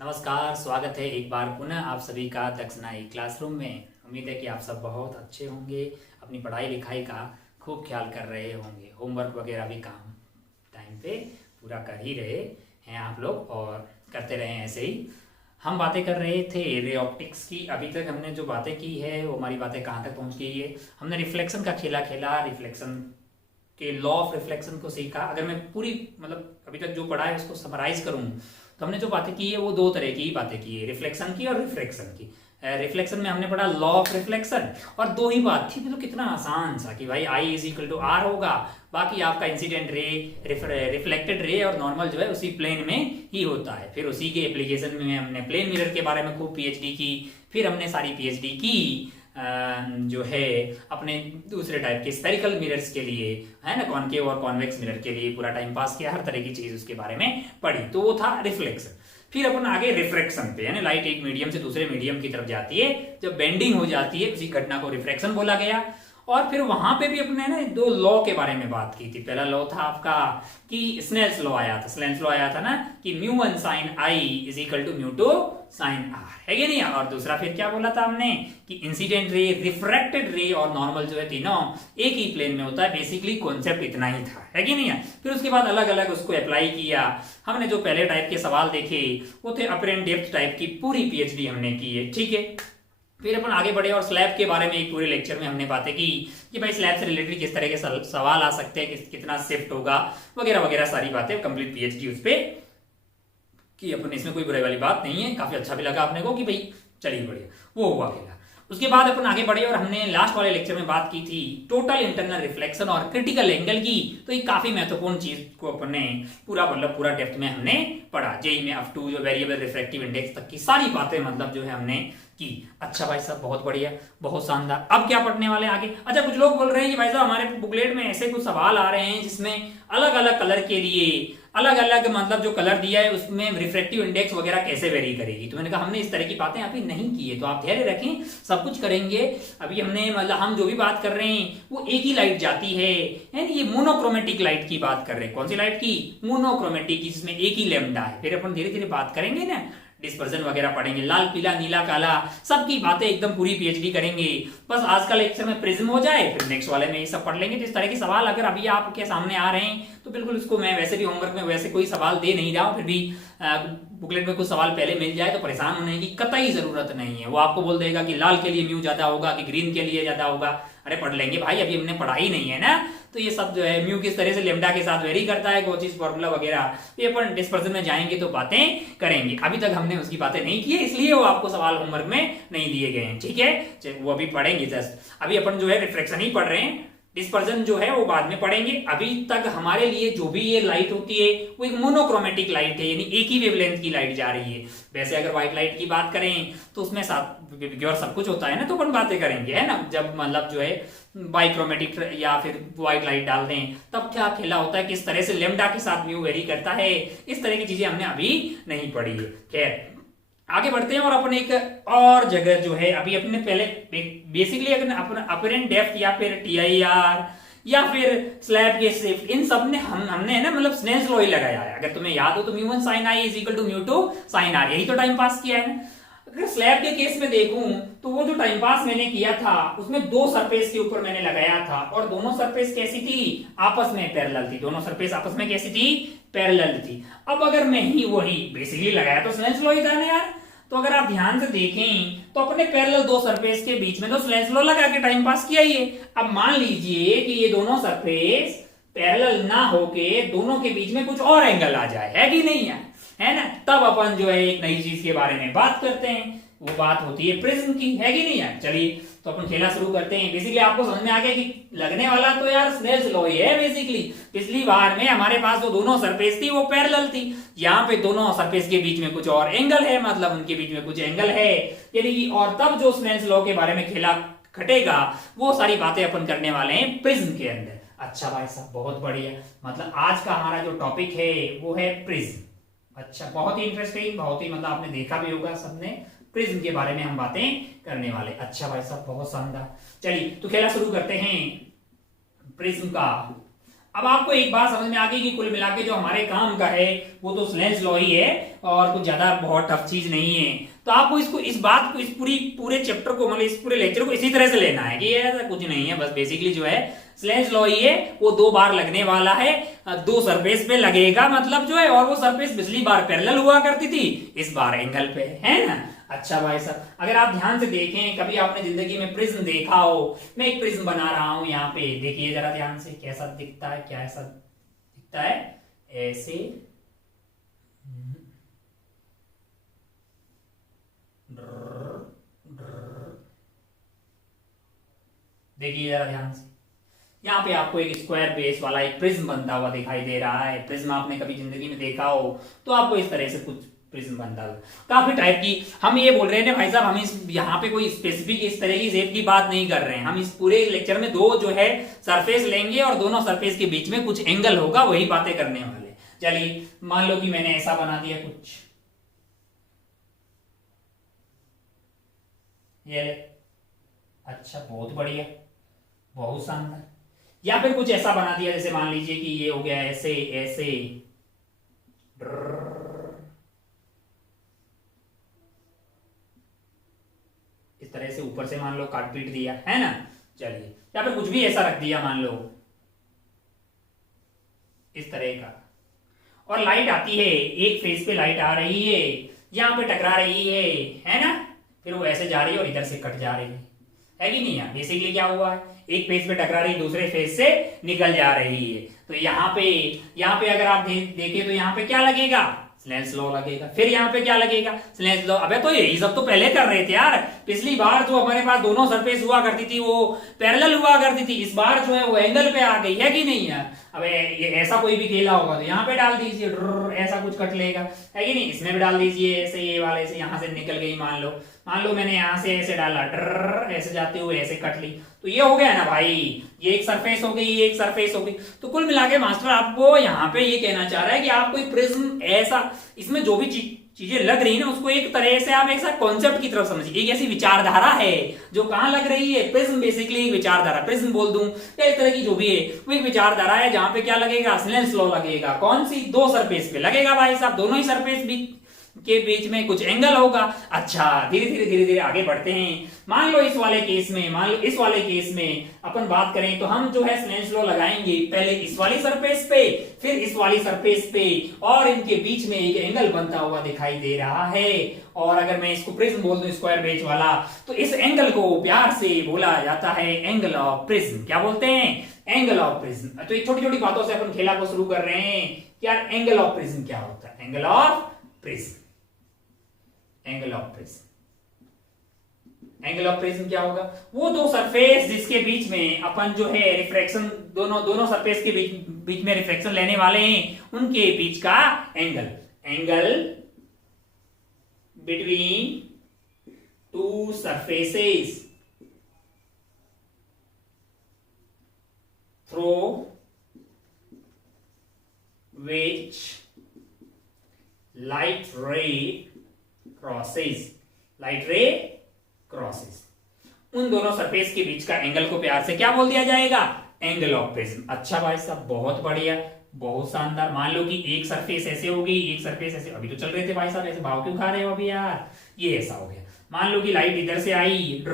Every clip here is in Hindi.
नमस्कार, स्वागत है एक बार पुनः आप सभी का दक्षिणा ई क्लासरूम में। उम्मीद है कि आप सब बहुत अच्छे होंगे, अपनी पढ़ाई लिखाई का खूब ख्याल कर रहे होंगे, होमवर्क वगैरह भी काम टाइम पे पूरा कर ही रहे हैं आप लोग और करते रहे ऐसे ही। हम बातें कर रहे थे रे ऑप्टिक्स की। अभी तक हमने जो बातें की है वो हमारी बातें कहाँ तक पहुँच गई है। हमने रिफ्लेक्शन का खेला खेला, रिफ्लेक्शन के लॉ ऑफ रिफ्लेक्शन को सीखा। अगर मैं पूरी अभी तक जो पढ़ा है उसको समराइज करूँ तो हमने जो बातें की है वो दो तरह की बातें की है, रिफ्लेक्शन की और रिफ्रैक्शन की। रिफ्लेक्शन में हमने पढ़ा लॉ ऑफ रिफ्लेक्शन और दो ही बात थी, तो कितना आसान सा कि भाई I is equal to R होगा, बाकी आपका इंसिडेंट रे, रिफ्लेक्टेड रे और नॉर्मल जो है उसी प्लेन में ही होता है। फिर उसी के एप्लीकेशन में हमने प्लेन मिरर के बारे में खूब पीएचडी की। फिर हमने सारी पीएचडी की जो है अपने दूसरे टाइप के स्फेरिकल मिरर्स के लिए, है ना, कॉनकेव और कॉन्वेक्स मिरर के लिए पूरा टाइम पास किया, हर तरह की चीज उसके बारे में पढ़ी। तो वो था रिफ्लेक्शन। फिर अपन आगे रिफ्रैक्शन पे, यानी लाइट एक मीडियम से दूसरे मीडियम की तरफ जाती है, जब बेंडिंग हो जाती है उसी घटना को रिफ्रैक्शन बोला गया। और फिर वहां पे भी अपने ना दो लॉ के बारे में बात की थी। पहला लॉ था आपका कि स्नेल्स लॉ आया था, स्नेल्स लॉ आया था ना कि μ1 sin I is equal to μ2 sin R, है कि नहीं। और दूसरा फिर क्या बोला था हमने कि इंसिडेंट रे, रिफ्रैक्टेड रे और नॉर्मल जो है तीनों एक ही प्लेन में होता है। बेसिकली कॉन्सेप्ट इतना ही था, है कि नहीं। फिर उसके बाद अलग अलग उसको अप्लाई किया। हमने जो पहले टाइप के सवाल देखे वो थे अपरेंट डेप्थ टाइप की, पूरी पीएचडी हमने की है, ठीक है। फिर अपन आगे बढ़े और स्लैब के बारे में एक पूरे लेक्चर में हमने बातें की कि भाई स्लैब से रिलेटेड किस तरह के सवाल आ सकते हैं, कितना शिफ्ट होगा वगैरह वगैरह, सारी बातें कंप्लीट पीएचडी उस पे कि अपन, इसमें कोई बुराई वाली बात नहीं है। काफी अच्छा भी लगा अपने को कि भाई चलिए बढ़िया, वो हुआ खेला। उसके बाद अपन आगे बढ़े और हमने लास्ट वाले लेक्चर में बात की थी टोटल इंटरनल रिफ्लेक्शन और क्रिटिकल एंगल की। तो ये काफी महत्वपूर्ण चीज को अपन ने पूरा डेप्थ में हमने पढ़ा। जेई में अप टू जो वेरिएबल रिफ्रैक्टिव इंडेक्स तक की सारी बातें जो है हमने की। अच्छा भाई साहब, बहुत बढ़िया, बहुत शानदार। अब क्या पढ़ने वाले आगे? अच्छा, कुछ लोग बोल रहे हैं कि भाई साहब हमारे बुकलेट में ऐसे कुछ सवाल आ रहे हैं जिसमें अलग अलग कलर के लिए अलग अलग जो कलर दिया है उसमें रिफ्रैक्टिव इंडेक्स वगैरह कैसे वेरी करेगी। तो मैंने कहा हमने इस तरह की बातें अभी नहीं की है, तो आप धैर्य रखें, सब कुछ करेंगे। अभी हमने हम जो भी बात कर रहे हैं वो एक ही लाइट जाती है, यानी ये मोनोक्रोमेटिक लाइट की बात कर रहे हैं। कौन सी लाइट की? मोनोक्रोमेटिक, जिसमें एक ही लैम्डा है। फिर अपन धीरे धीरे बात करेंगे ना, डिस्पर्जन वगैरह पढ़ेंगे, लाल पीला नीला काला सबकी बातें एकदम पूरी पीएचडी करेंगे। बस आज का लेक्चर में प्रिज्म हो जाए, फिर नेक्स्ट वाले में ये सब पढ़ लेंगे। तो इस तरह के सवाल अगर अभी आपके सामने आ रहे हैं तो बिल्कुल इसको, मैं वैसे भी होमवर्क में वैसे कोई सवाल दे नहीं रहा हूं, फिर भी बुकलेट में कुछ सवाल पहले मिल जाए तो परेशान होने की कतई जरूरत नहीं है। वो आपको बोल देगा कि लाल के लिए म्यू ज्यादा होगा कि ग्रीन के लिए ज्यादा होगा। अरे पढ़ लेंगे भाई, अभी हमने पढ़ा ही नहीं है ना। तो ये सब जो है म्यू किस तरह से लेमडा के साथ वेरी करता है, कोचिस फॉर्मूला वगैरह, ये अपन डिस्पर्जन में जाएंगे तो बातें करेंगे। अभी तक हमने उसकी बातें नहीं की है, इसलिए वो आपको सवाल होमवर्क में नहीं दिए गए हैं, ठीक है। वो अभी पढ़ेंगे, जस्ट अभी अपन जो है रिफ्रैक्शन ही पढ़ रहे हैं, डिस्पर्जन जो है वो बाद में पढ़ेंगे। अभी तक हमारे लिए जो भी ये लाइट होती है वो एक मोनोक्रोमेटिक लाइट है, यानी एक ही वेवलेंथ की लाइट जा रही है। वैसे अगर व्हाइट लाइट की बात करें तो उसमें सब कुछ होता है ना, तो अपन बातें करेंगे, है ना। जब जो है बाइक्रोमेटिक या फिर व्हाइट लाइट डाल दें तब क्या खेला होता है, किस तरह से लेमडा के साथ म्यू वेरी करता है, इस तरह की चीजें हमने अभी नहीं पढ़ी है। खैर आगे बढ़ते हैं और अपन एक और जगह जो है अभी अपने पहले बेसिकली अगर अपन अपरेंट डेप्थ या फिर TIR या फिर स्लैब के शिफ्ट, इन सब ने हमने है ना स्नेल्स लॉ ही लगाया है। अगर तुम्हें याद हो तो μ1 sin I is equal to μ2 sin R, यही तो टाइम पास किया है ना। अगर स्लैब के केस में देखूं तो वो जो टाइम पास मैंने किया था उसमें दो सरफेस के ऊपर मैंने लगाया था और दोनों सरफेस कैसी थी? आपस में पैरेलल थी। दोनों सरफेस आपस में कैसी थी? पैरेलल थी। अब अगर मैं ही वही बेसिकली लगाया तो स्नेल्स लॉ ही था ना यार। तो अगर आप ध्यान से देखें तो अपने पैरेलल दो सरफेस के बीच में तो स्नेल्स लॉ लगा के टाइम पास किया ही है। अब मान लीजिए कि ये दोनों सरफेस पैरेलल ना होके दोनों के बीच में कुछ और एंगल आ जाए, है कि नहीं है ना, तब अपन जो है एक नई चीज के बारे में बात करते हैं। वो बात होती है प्रिज्म की, है कि नहीं है। चलिए तो अपन खेला शुरू करते हैं। बेसिकली आपको समझ में आ गया कि लगने वाला तो यार स्नेल्स लॉ ही है। बेसिकली पिछली बार में हमारे पास जो दोनों सरफेस थी वो पैरेलल थी, यहाँ पे दोनों सरफेस के बीच में कुछ और एंगल है, उनके बीच में कुछ एंगल है, यानी और तब जो स्नेल्स लॉ के बारे में खेला खटेगा वो सारी बातें अपन करने वाले हैं प्रिज्म के अंदर। अच्छा भाई साहब, बहुत बढ़िया। आज का हमारा जो टॉपिक है वो है प्रिज्म। अच्छा, बहुत ही इंटरेस्टिंग, बहुत ही आपने देखा भी होगा सबने, प्रिज्म के बारे में हम बातें करने वाले। अच्छा भाई साहब, बहुत शानदार। चलिए तो खेला शुरू करते हैं प्रिज्म का। अब आपको एक बात समझ में आ गई कि कुल मिला के जो हमारे काम का है वो तो स्लेंज लॉ ही है और कुछ ज्यादा बहुत टफ चीज नहीं है। तो आपको इसको इस बात को इस पूरे चैप्टर को मतलब इस पूरे लेक्चर को इसी तरह से लेना है कि ये ऐसा कुछ नहीं है, बस बेसिकली जो है स्लेंज लॉ ही है, वो 2 बार लगने वाला है, 2 सरफेस पे लगेगा मतलब जो है, और वो सरफेस पिछली बार पैरेलल हुआ करती थी, इस बार एंगल पे है ना। अच्छा भाई साहब, अगर आप ध्यान से देखें, कभी आपने जिंदगी में प्रिज्म देखा हो, मैं एक प्रिज्म बना रहा हूं यहाँ पे, देखिए जरा ध्यान से कैसा दिखता है, क्या ऐसा दिखता है, ऐसे देखिए जरा ध्यान से, यहाँ पे आपको एक स्क्वायर बेस वाला एक प्रिज्म बनता हुआ दिखाई दे रहा है। प्रिज्म आपने कभी जिंदगी में देखा हो तो आपको इस तरह से कुछ प्रिज्म बनता है, काफी टाइप की। हम ये बोल रहे हैं भाई साहब, हम इस यहाँ पे कोई स्पेसिफिक इस तरह की शेप की बात नहीं कर रहे हैं, हम इस पूरे लेक्चर में 2 जो है सरफेस लेंगे और दोनों सरफेस के बीच में कुछ एंगल होगा, वही बातें करने वाले। चलिए मान लो कि मैंने ऐसा बना दिया कुछ, ये अच्छा बहुत बढ़िया, बहुत शानदार। या फिर कुछ ऐसा बना दिया, जैसे मान लीजिए कि ये हो गया ऐसे ऐसे, इस तरह से ऊपर से मान लो काट पीट दिया है ना। चलिए, या फिर कुछ भी ऐसा रख दिया मान लो इस तरह का, और लाइट आती है, एक फेस पे लाइट आ रही है, यहां पे टकरा रही है ना, फिर वो ऐसे जा रही है और इधर से कट जा रही है कि नहीं यार। बेसिकली क्या हुआ है, एक फेस पे टकरा रही, दूसरे फेस से निकल जा रही है। तो यहाँ पे अगर आप देखें तो यहाँ पे क्या लगेगा, स्लेंज लॉ लगेगा। फिर यहाँ पे क्या लगेगा, स्लेंज लॉ। अबे तो यही सब तो पहले कर रहे थे यार, पिछली बार जो हमारे पास दोनों सरफेस हुआ करती थी वो पैरेलल हुआ करती थी, इस बार जो है वो एंगल पे आ गई है कि नहीं यार। अबे ये ऐसा कोई भी खेला होगा तो यहाँ पे डाल दीजिए, ऐसा कुछ कट लेगा है कि नहीं, इसमें भी डाल दीजिए ऐसे, ये वाले से यहाँ से निकल गई, मान लो मैंने यहाँ से ऐसे डाला, ऐसे जाते हुए ऐसे कट ली, तो ये हो गया ना भाई, ये एक सरफेस हो गई, ये एक सरफेस हो गई। तो कुल मिला के मास्टर आपको यहाँ पे ये कहना चाह रहा है कि आप कोई प्रिज्म ऐसा, इसमें जो भी चीजें लग रही है ना उसको एक तरह से आप एक कॉन्सेप्ट की तरफ समझिए, एक ऐसी विचारधारा है जो कहाँ लग रही है। प्रिज्म बेसिकली एक विचारधारा, प्रिज्म बोल दूं या इस तरह की जो भी है वो एक विचारधारा है, जहां पे क्या लगेगा, स्लेंज लॉ लगेगा। कौन सी, 2 सरफेस पे लगेगा भाई साहब, दोनों ही सरफेस के बीच में कुछ एंगल होगा। अच्छा, धीरे धीरे आगे बढ़ते हैं। मान लो इस वाले केस में अपन बात करें तो हम जो है स्लेंज लॉ लगाएंगे पहले इस वाली सरफेस पे, फिर इस वाली सरफेस पे, और इनके बीच में एक एंगल बनता हुआ दिखाई दे रहा है। और अगर मैं इसको प्रिज्म बोल दूं, स्क्वायर बेस वाला, तो इस एंगल को प्यार से बोला जाता है एंगल ऑफ प्रिज्म। क्या बोलते हैं, एंगल ऑफ प्रिज्म। तो ये छोटी छोटी बातों से अपन खेला को शुरू कर रहे हैं कि यार एंगल ऑफ प्रिज्म क्या होता है, angle of prism, angle of prism. Angle of prism क्या होगा, वो 2 सरफेस जिसके बीच में अपन जो है रिफ्रैक्शन, दोनों सरफेस के बीच में रिफ्रैक्शन लेने वाले हैं, उनके बीच का angle between 2 surfaces through which light ray crosses, उन दोनों सरफेस के बीच का एंगल को प्यार से क्या बोल दिया जाएगा, एंगल ऑफ प्रिज्म। अच्छा भाई साहब, बहुत बढ़िया, बहुत शानदार। मान लो कि एक सरफेस ऐसे होगी, एक सरफेस ऐसे, अभी तो चल रहे थे भाई साहब, ऐसे भाव क्यों खा रहे हो अभी यार, ये ऐसा हो गया। मान लो कि लाइट इधर से आई,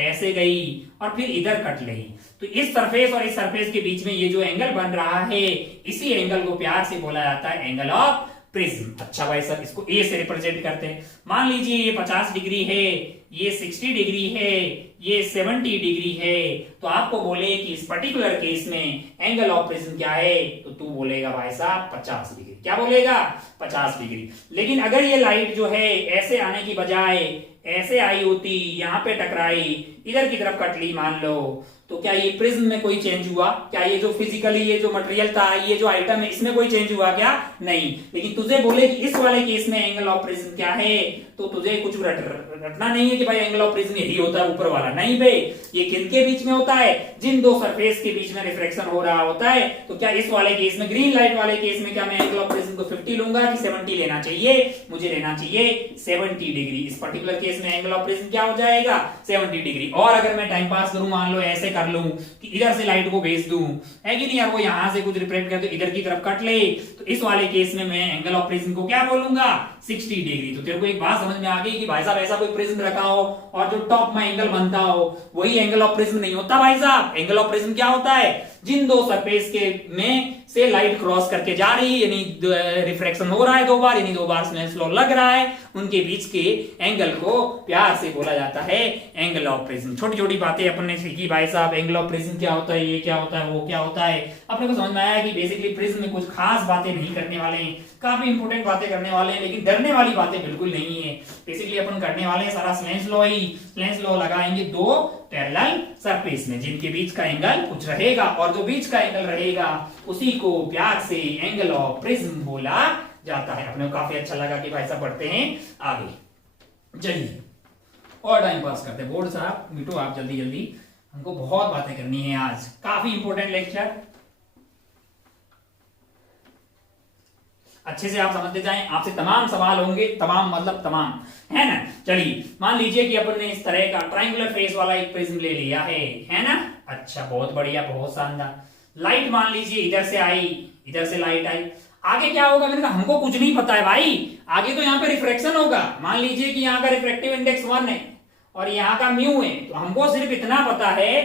ऐसे गई और फिर इधर कट गई, तो इस सरफेस और इस सरफेस के बीच में ये जो एंगल बन रहा है, इसी एंगल को प्यार से बोला जाता है एंगल ऑफ प्रिज्म। अच्छा भाई साहब, इसको ए से रिप्रेजेंट करते हैं। मान लीजिए ये 50 डिग्री है, ये 60 डिग्री है, ये 70 डिग्री है, तो आपको बोले कि इस पर्टिकुलर केस में एंगल ऑफ प्रिज्म क्या है, तो तू बोलेगा भाई साहब 50 डिग्री। क्या बोलेगा, 50 डिग्री। लेकिन अगर ये लाइट जो है ऐसे आने की बजाय ऐसे आई होती, यहाँ पे टकराई, इधर की तरफ कट ली मान लो, तो क्या ये प्रिज्म में कोई चेंज हुआ, क्या ये जो फिजिकली ये जो मटेरियल था, ये जो आइटम है, इसमें कोई चेंज हुआ क्या, नहीं। लेकिन तुझे बोले कि इस वाले केस में एंगल ऑफ प्रिज्म क्या है, तो तुझे कुछ रटना नहीं है कि भाई एंगल ऑफ प्रिज्म यही होता है ऊपर वाला, नहीं भाई, ये किनके बीच में होता है, जिन दो सरफेस के बीच में रिफ्रैक्शन हो रहा होता है। तो क्या इस वाले केस में, ग्रीन लाइट वाले केस में, क्या मैं एंगल ऑफ प्रिज्म को 50 लूंगा कि 70 लेना चाहिए, मुझे लेना चाहिए 70 डिग्री। इस पर्टिकुलर केस में एंगल ऑफ प्रिज्म क्या हो जाएगा, 70 डिग्री। और अगर मैं टाइम पास करूं, मान लो ऐसे कर लूं कि इधर से लाइट को भेज दूं, है कि नहीं यार, वो यहां से कुछ रिफ्लेक्ट कर तो इधर की तरफ कट ले, तो इस वाले केस में मैं एंगल ऑफ प्रिज्म को क्या बोलूंगा, 60 डिग्री। तो तेरे को एक बात समझ में आ गई कि भाई साहब ऐसा कोई प्रिज्म रखा हो और जो टॉप में एंगल बनता हो वही एंगल ऑफ प्रिज्म नहीं होता भाई साहब। एंगल ऑफ प्रिज्म क्या होता है, जिन दो सरफेस के में से लाइट क्रॉस करके जा रही है, यानी रिफ्रैक्शन हो रहा है दो बार, यानी दो बार स्नेल्स लॉ लग रहा है, उनके बीच के एंगल को प्यार से बोला जाता है एंगल ऑफ प्रिज्म। छोटी छोटी बातें अपन ने सीखी भाई साहब, एंगल ऑफ प्रिज्म क्या होता है, ये क्या होता है, वो क्या होता है, अपने को समझ में आया कि बेसिकली प्रिज्म में कुछ खास बातें नहीं करने वाले हैं, काफी इंपोर्टेंट बातें करने वाले हैं, लेकिन डरने वाली बातें बिल्कुल नहीं है। बेसिकली अपन करने वाले हैं सारा स्नेल्स लॉ ही, स्नेल्स लॉ लगाएंगे दो पैरेलल सरफेस में जिनके बीच का एंगल कुछ रहेगा, और जो बीच का एंगल रहेगा उसी को प्यार से एंगल ऑफ प्रिज्म बोला जाता है। अपने को काफी अच्छा लगा कि भाई साहब पढ़ते हैं आगे। चलिए और टाइम पास करते हैं। बोर्ड साहब मिटो आप जल्दी जल्दी, हमको बहुत बातें करनी है आज, काफी इंपोर्टेंट लेक्चर, अच्छे से आप समझते जाएं, आपसे तमाम सवाल होंगे, तमाम मतलब तमाम, है ना। चलिए मान लीजिए कि अपन ने इस तरह का ट्रायंगुलर फेस वाला एक प्रिज्म ले लिया है ना। अच्छा बहुत बढ़िया, बहुत शानदार। लाइट मान लीजिए इधर से आई, इधर से लाइट आई, आगे क्या होगा, मैंने कहा हमको कुछ नहीं पता है भाई, आगे तो यहाँ पे रिफ्रैक्शन होगा। मान लीजिए कि यहाँ का रिफ्रैक्टिव इंडेक्स 1 है और यहाँ का म्यू है, तो हमको सिर्फ इतना पता है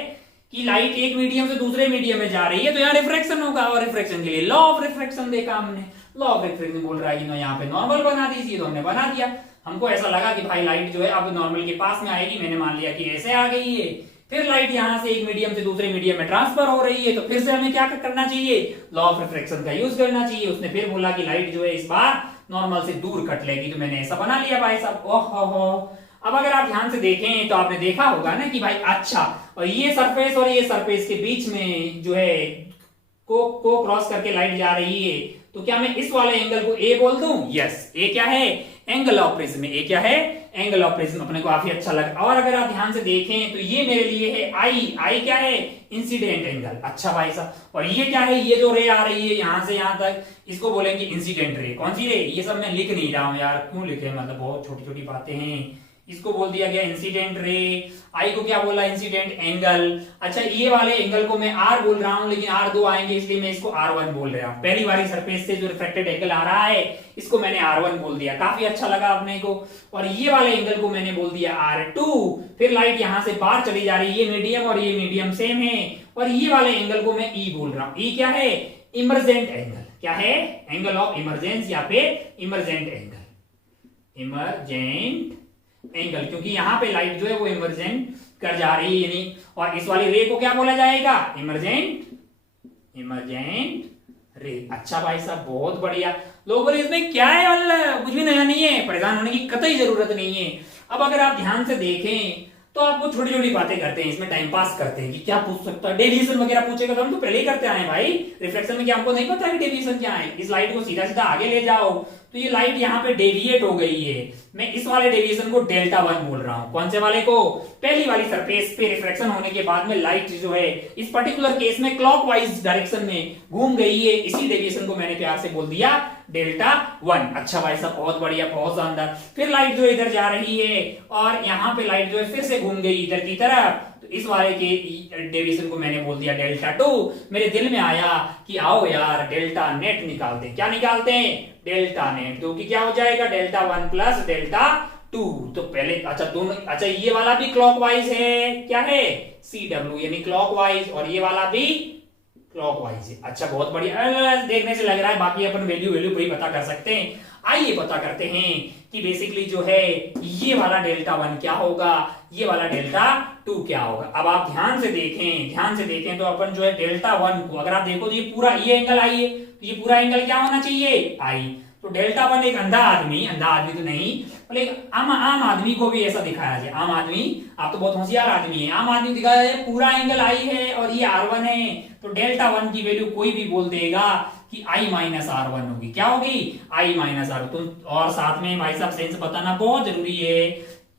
कि लाइट एक मीडियम से दूसरे मीडियम में जा रही है, तो यहाँ रिफ्रैक्शन होगा, और रिफ्रैक्शन के लिए लॉ ऑफ रिफ्रैक्शन देखा हमने, लॉ ऑफ रिफ्रैक्शन बोल रहा है कि यहाँ पे नॉर्मल बना दीजिए, तो हमने बना दिया। हमको ऐसा लगा कि भाई लाइट जो है अब नॉर्मल के पास में आएगी, मैंने मान लिया कि ऐसे आ गई है, फिर लाइट यहां से एक मीडियम से दूसरे मीडियम में ट्रांसफर हो रही है, तो फिर से हमें क्या करना चाहिए, लॉ ऑफ रिफ्रैक्शन का यूज करना चाहिए। उसने फिर बोला कि लाइट जो है इस बार नॉर्मल से दूर कट लेगी, तो मैंने ऐसा बना लिया भाई साहब। ओहो, अब अगर आप ध्यान से देखें तो आपने देखा होगा ना कि भाई अच्छा, और ये सरफेस और ये सरफेस के बीच में जो है को क्रॉस करके लाइट जा रही है, तो क्या मैं इस वाले एंगल को ए बोल दूं? यस, ए क्या है, एंगल ऑफ प्रिज्म। ए क्या है, एंगल ऑफ प्रिज्म। अपने को काफी अच्छा लगा। और अगर आप ध्यान से देखें तो ये मेरे लिए है आई, आई क्या है, इंसिडेंट एंगल। अच्छा भाई साहब, और ये क्या है, ये जो रे आ रही है यहां से यहां तक, इसको बोलेंगे इंसिडेंट रे। कौन सी रे, ये सब मैं लिख नहीं रहा हूं यार, क्यों लिखे, मतलब बहुत छोटी छोटी बातें हैं। इसको बोल दिया गया इंसिडेंट रे, आई को क्या बोला, इंसिडेंट एंगल। अच्छा ये वाले एंगल को मैं आर बोल रहा हूं, लेकिन आर दो आएंगे इसलिए मैं इसको R1 बोल रहा हूं। पहली वाली सरफेस से जो रिफ्लेक्टेड एंगल आ रहा है इसको मैंने R1 बोल दिया, काफी अच्छा लगा अपने को। और ये वाले एंगल को मैंने बोल दिया R2। फिर लाइट यहां से बाहर चली जा रही है, ये मीडियम और ये मीडियम सेम है, और ये वाले एंगल को मैं E बोल रहा हूं। E क्या है, इमरजेंट एंगल। क्या है, एंगल ऑफ इमरजेंस या फिर इमरजेंट एंगल, इमरजेंट एंगल, क्योंकि यहां पे लाइट जो है वो इमरजेंट कर जा रही है, यानी। और इस वाली रे को क्या बोला जाएगा, इमरजेंट, इमरजेंट रे। अच्छा भाई साहब बहुत बढ़िया। लोग बोले इसमें क्या है, मतलब कुछ भी नया नहीं है, परेशान होने की कतई जरूरत नहीं है। अब अगर आप ध्यान से देखें तो आपको छोटी छोटी बातें करते हैं, इसमें टाइम पास करते हैं कि क्या पूछ सकता है, डेविएशन वगैरह पूछेगा तो हम तो पहले ही करते आए भाई। रिफ्लेक्शन में क्या हमको नहीं पता कि डेविएशन क्या है। इस लाइट को सीधा सीधा आगे ले जाओ तो ये लाइट यहाँ पे डेविएट हो गई है, मैं इस वाले डेविएशन को डेल्टा 1 बोल रहा हूं। कौन से वाले को, पहली वाली सरफेस पे रिफ्लेक्शन होने के बाद में लाइट जो है इस पर्टिकुलर केस में क्लॉकवाइज डायरेक्शन में घूम गई है, इसी डेविएशन को मैंने प्यार से बोल दिया डेल्टा 1। अच्छा भाई साहब बहुत बढ़िया, बहुत शानदार। फिर लाइट जो इधर जा रही है और यहाँ पे लाइट जो है फिर से घूम गई इधर की तरफ, तो इस वाले के डेविएशन को मैंने बोल दिया डेल्टा 2। मेरे दिल में आया कि आओ यार डेल्टा नेट निकालते। क्या निकालते हैं, डेल्टा नेट, क्योंकि क्या हो जाएगा, डेल्टा 1 प्लस डेल्टा 2। तो पहले अच्छा दोनों, अच्छा ये वाला भी क्लॉकवाइज है, क्या है, CW यानी क्लॉकवाइज, और ये वाला भी क्लॉकवाइज है। अच्छा बहुत बढ़िया, देखने से लग रहा है बाकी अपन वैल्यू वैल्यू भी पता कर सकते हैं। आइए पता करते हैं कि बेसिकली जो है ये वाला डेल्टा 1 क्या होगा, ये वाला डेल्टा 2 क्या होगा। अब आप ध्यान से देखें, ध्यान से देखें तो अपन जो है डेल्टा 1 को अगर आप देखो तो ये पूरा ये एंगल आई है, तो ये पूरा एंगल क्या होना चाहिए, आई। तो डेल्टा 1 एक अंधा आदमी तो नहीं, लेकिन आम आदमी को भी ऐसा दिखाया जाए। आम आदमी, आप तो बहुत होशियार आदमी है, आम आदमी दिखाया जाए पूरा एंगल आई है और ये R1 है, तो डेल्टा 1 की वैल्यू कोई भी बोल देगा कि I माइनस R1 होगी। क्या होगी, I माइनस R1। और साथ में भाई साहब सेंस बताना बहुत जरूरी है।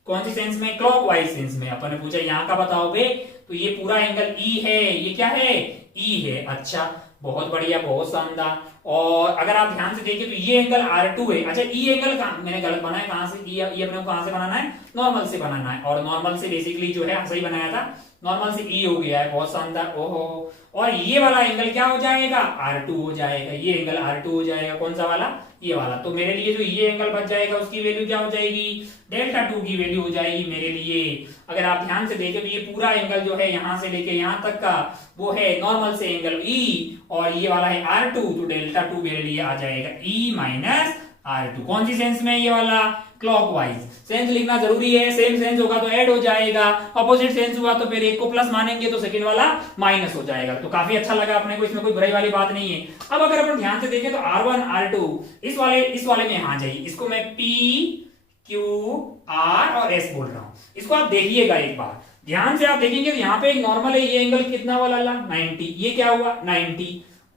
कौन सी सेंस में? क्लॉकवाइज सेंस में। अपन ने पूछा यहाँ का बताओगे, तो ये पूरा एंगल ई है, ये क्या है? ई है। अच्छा, बहुत बढ़िया, बहुत शानदार। और अगर आप ध्यान से देखें तो ये एंगल R2 है। अच्छा, ई एंगल कहां मैंने गलत बनाया, कहां से? ये अपने को कहां से बनाना है? नॉर्मल से बनाना है। और नॉर्मल से बेसिकली जो है सही बनाया था, नॉर्मल से ई हो गया है, बहुत शानदार। ओहो, और ये वाला एंगल क्या हो जाएगा? R2 हो जाएगा। ये एंगल R2 हो जाएगा। कौन सा वाला? ये वाला। तो मेरे लिए जो ये एंगल बच जाएगा उसकी वैल्यू क्या हो जाएगी? डेल्टा 2 की वैल्यू हो जाएगी मेरे लिए। अगर आप ध्यान से देखें तो ये पूरा एंगल जो है यहां से लेके यहां तक का वो है नॉर्मल से एंगल E, और ये वाला है R2, तो डेल्टा 2 मेरे लिए आ जाएगा E माइनस R2। कौन सी सेंस में? ये वाला क्लॉकवाइज। सेंस लिखना जरूरी है, सेम सेंस होगा तो ऐड हो जाएगा, अपोजिट सेंस हुआ तो फिर एक को प्लस मानेंगे तो सेकंड वाला माइनस हो जाएगा। तो काफी अच्छा लगा अपने को, इसमें कोई बुराई वाली बात नहीं है। अब अगर अपन ध्यान से देखें तो R1 R2 इस वाले में यहां जाइए, इसको मैं P Q R और S बोल रहा हूं। इसको आप देखिएगा एक बार ध्यान से, आप देखेंगे तो यहाँ पे एक नॉर्मल है, ये एंगल कितना वाला? 90। ये क्या हुआ? 90।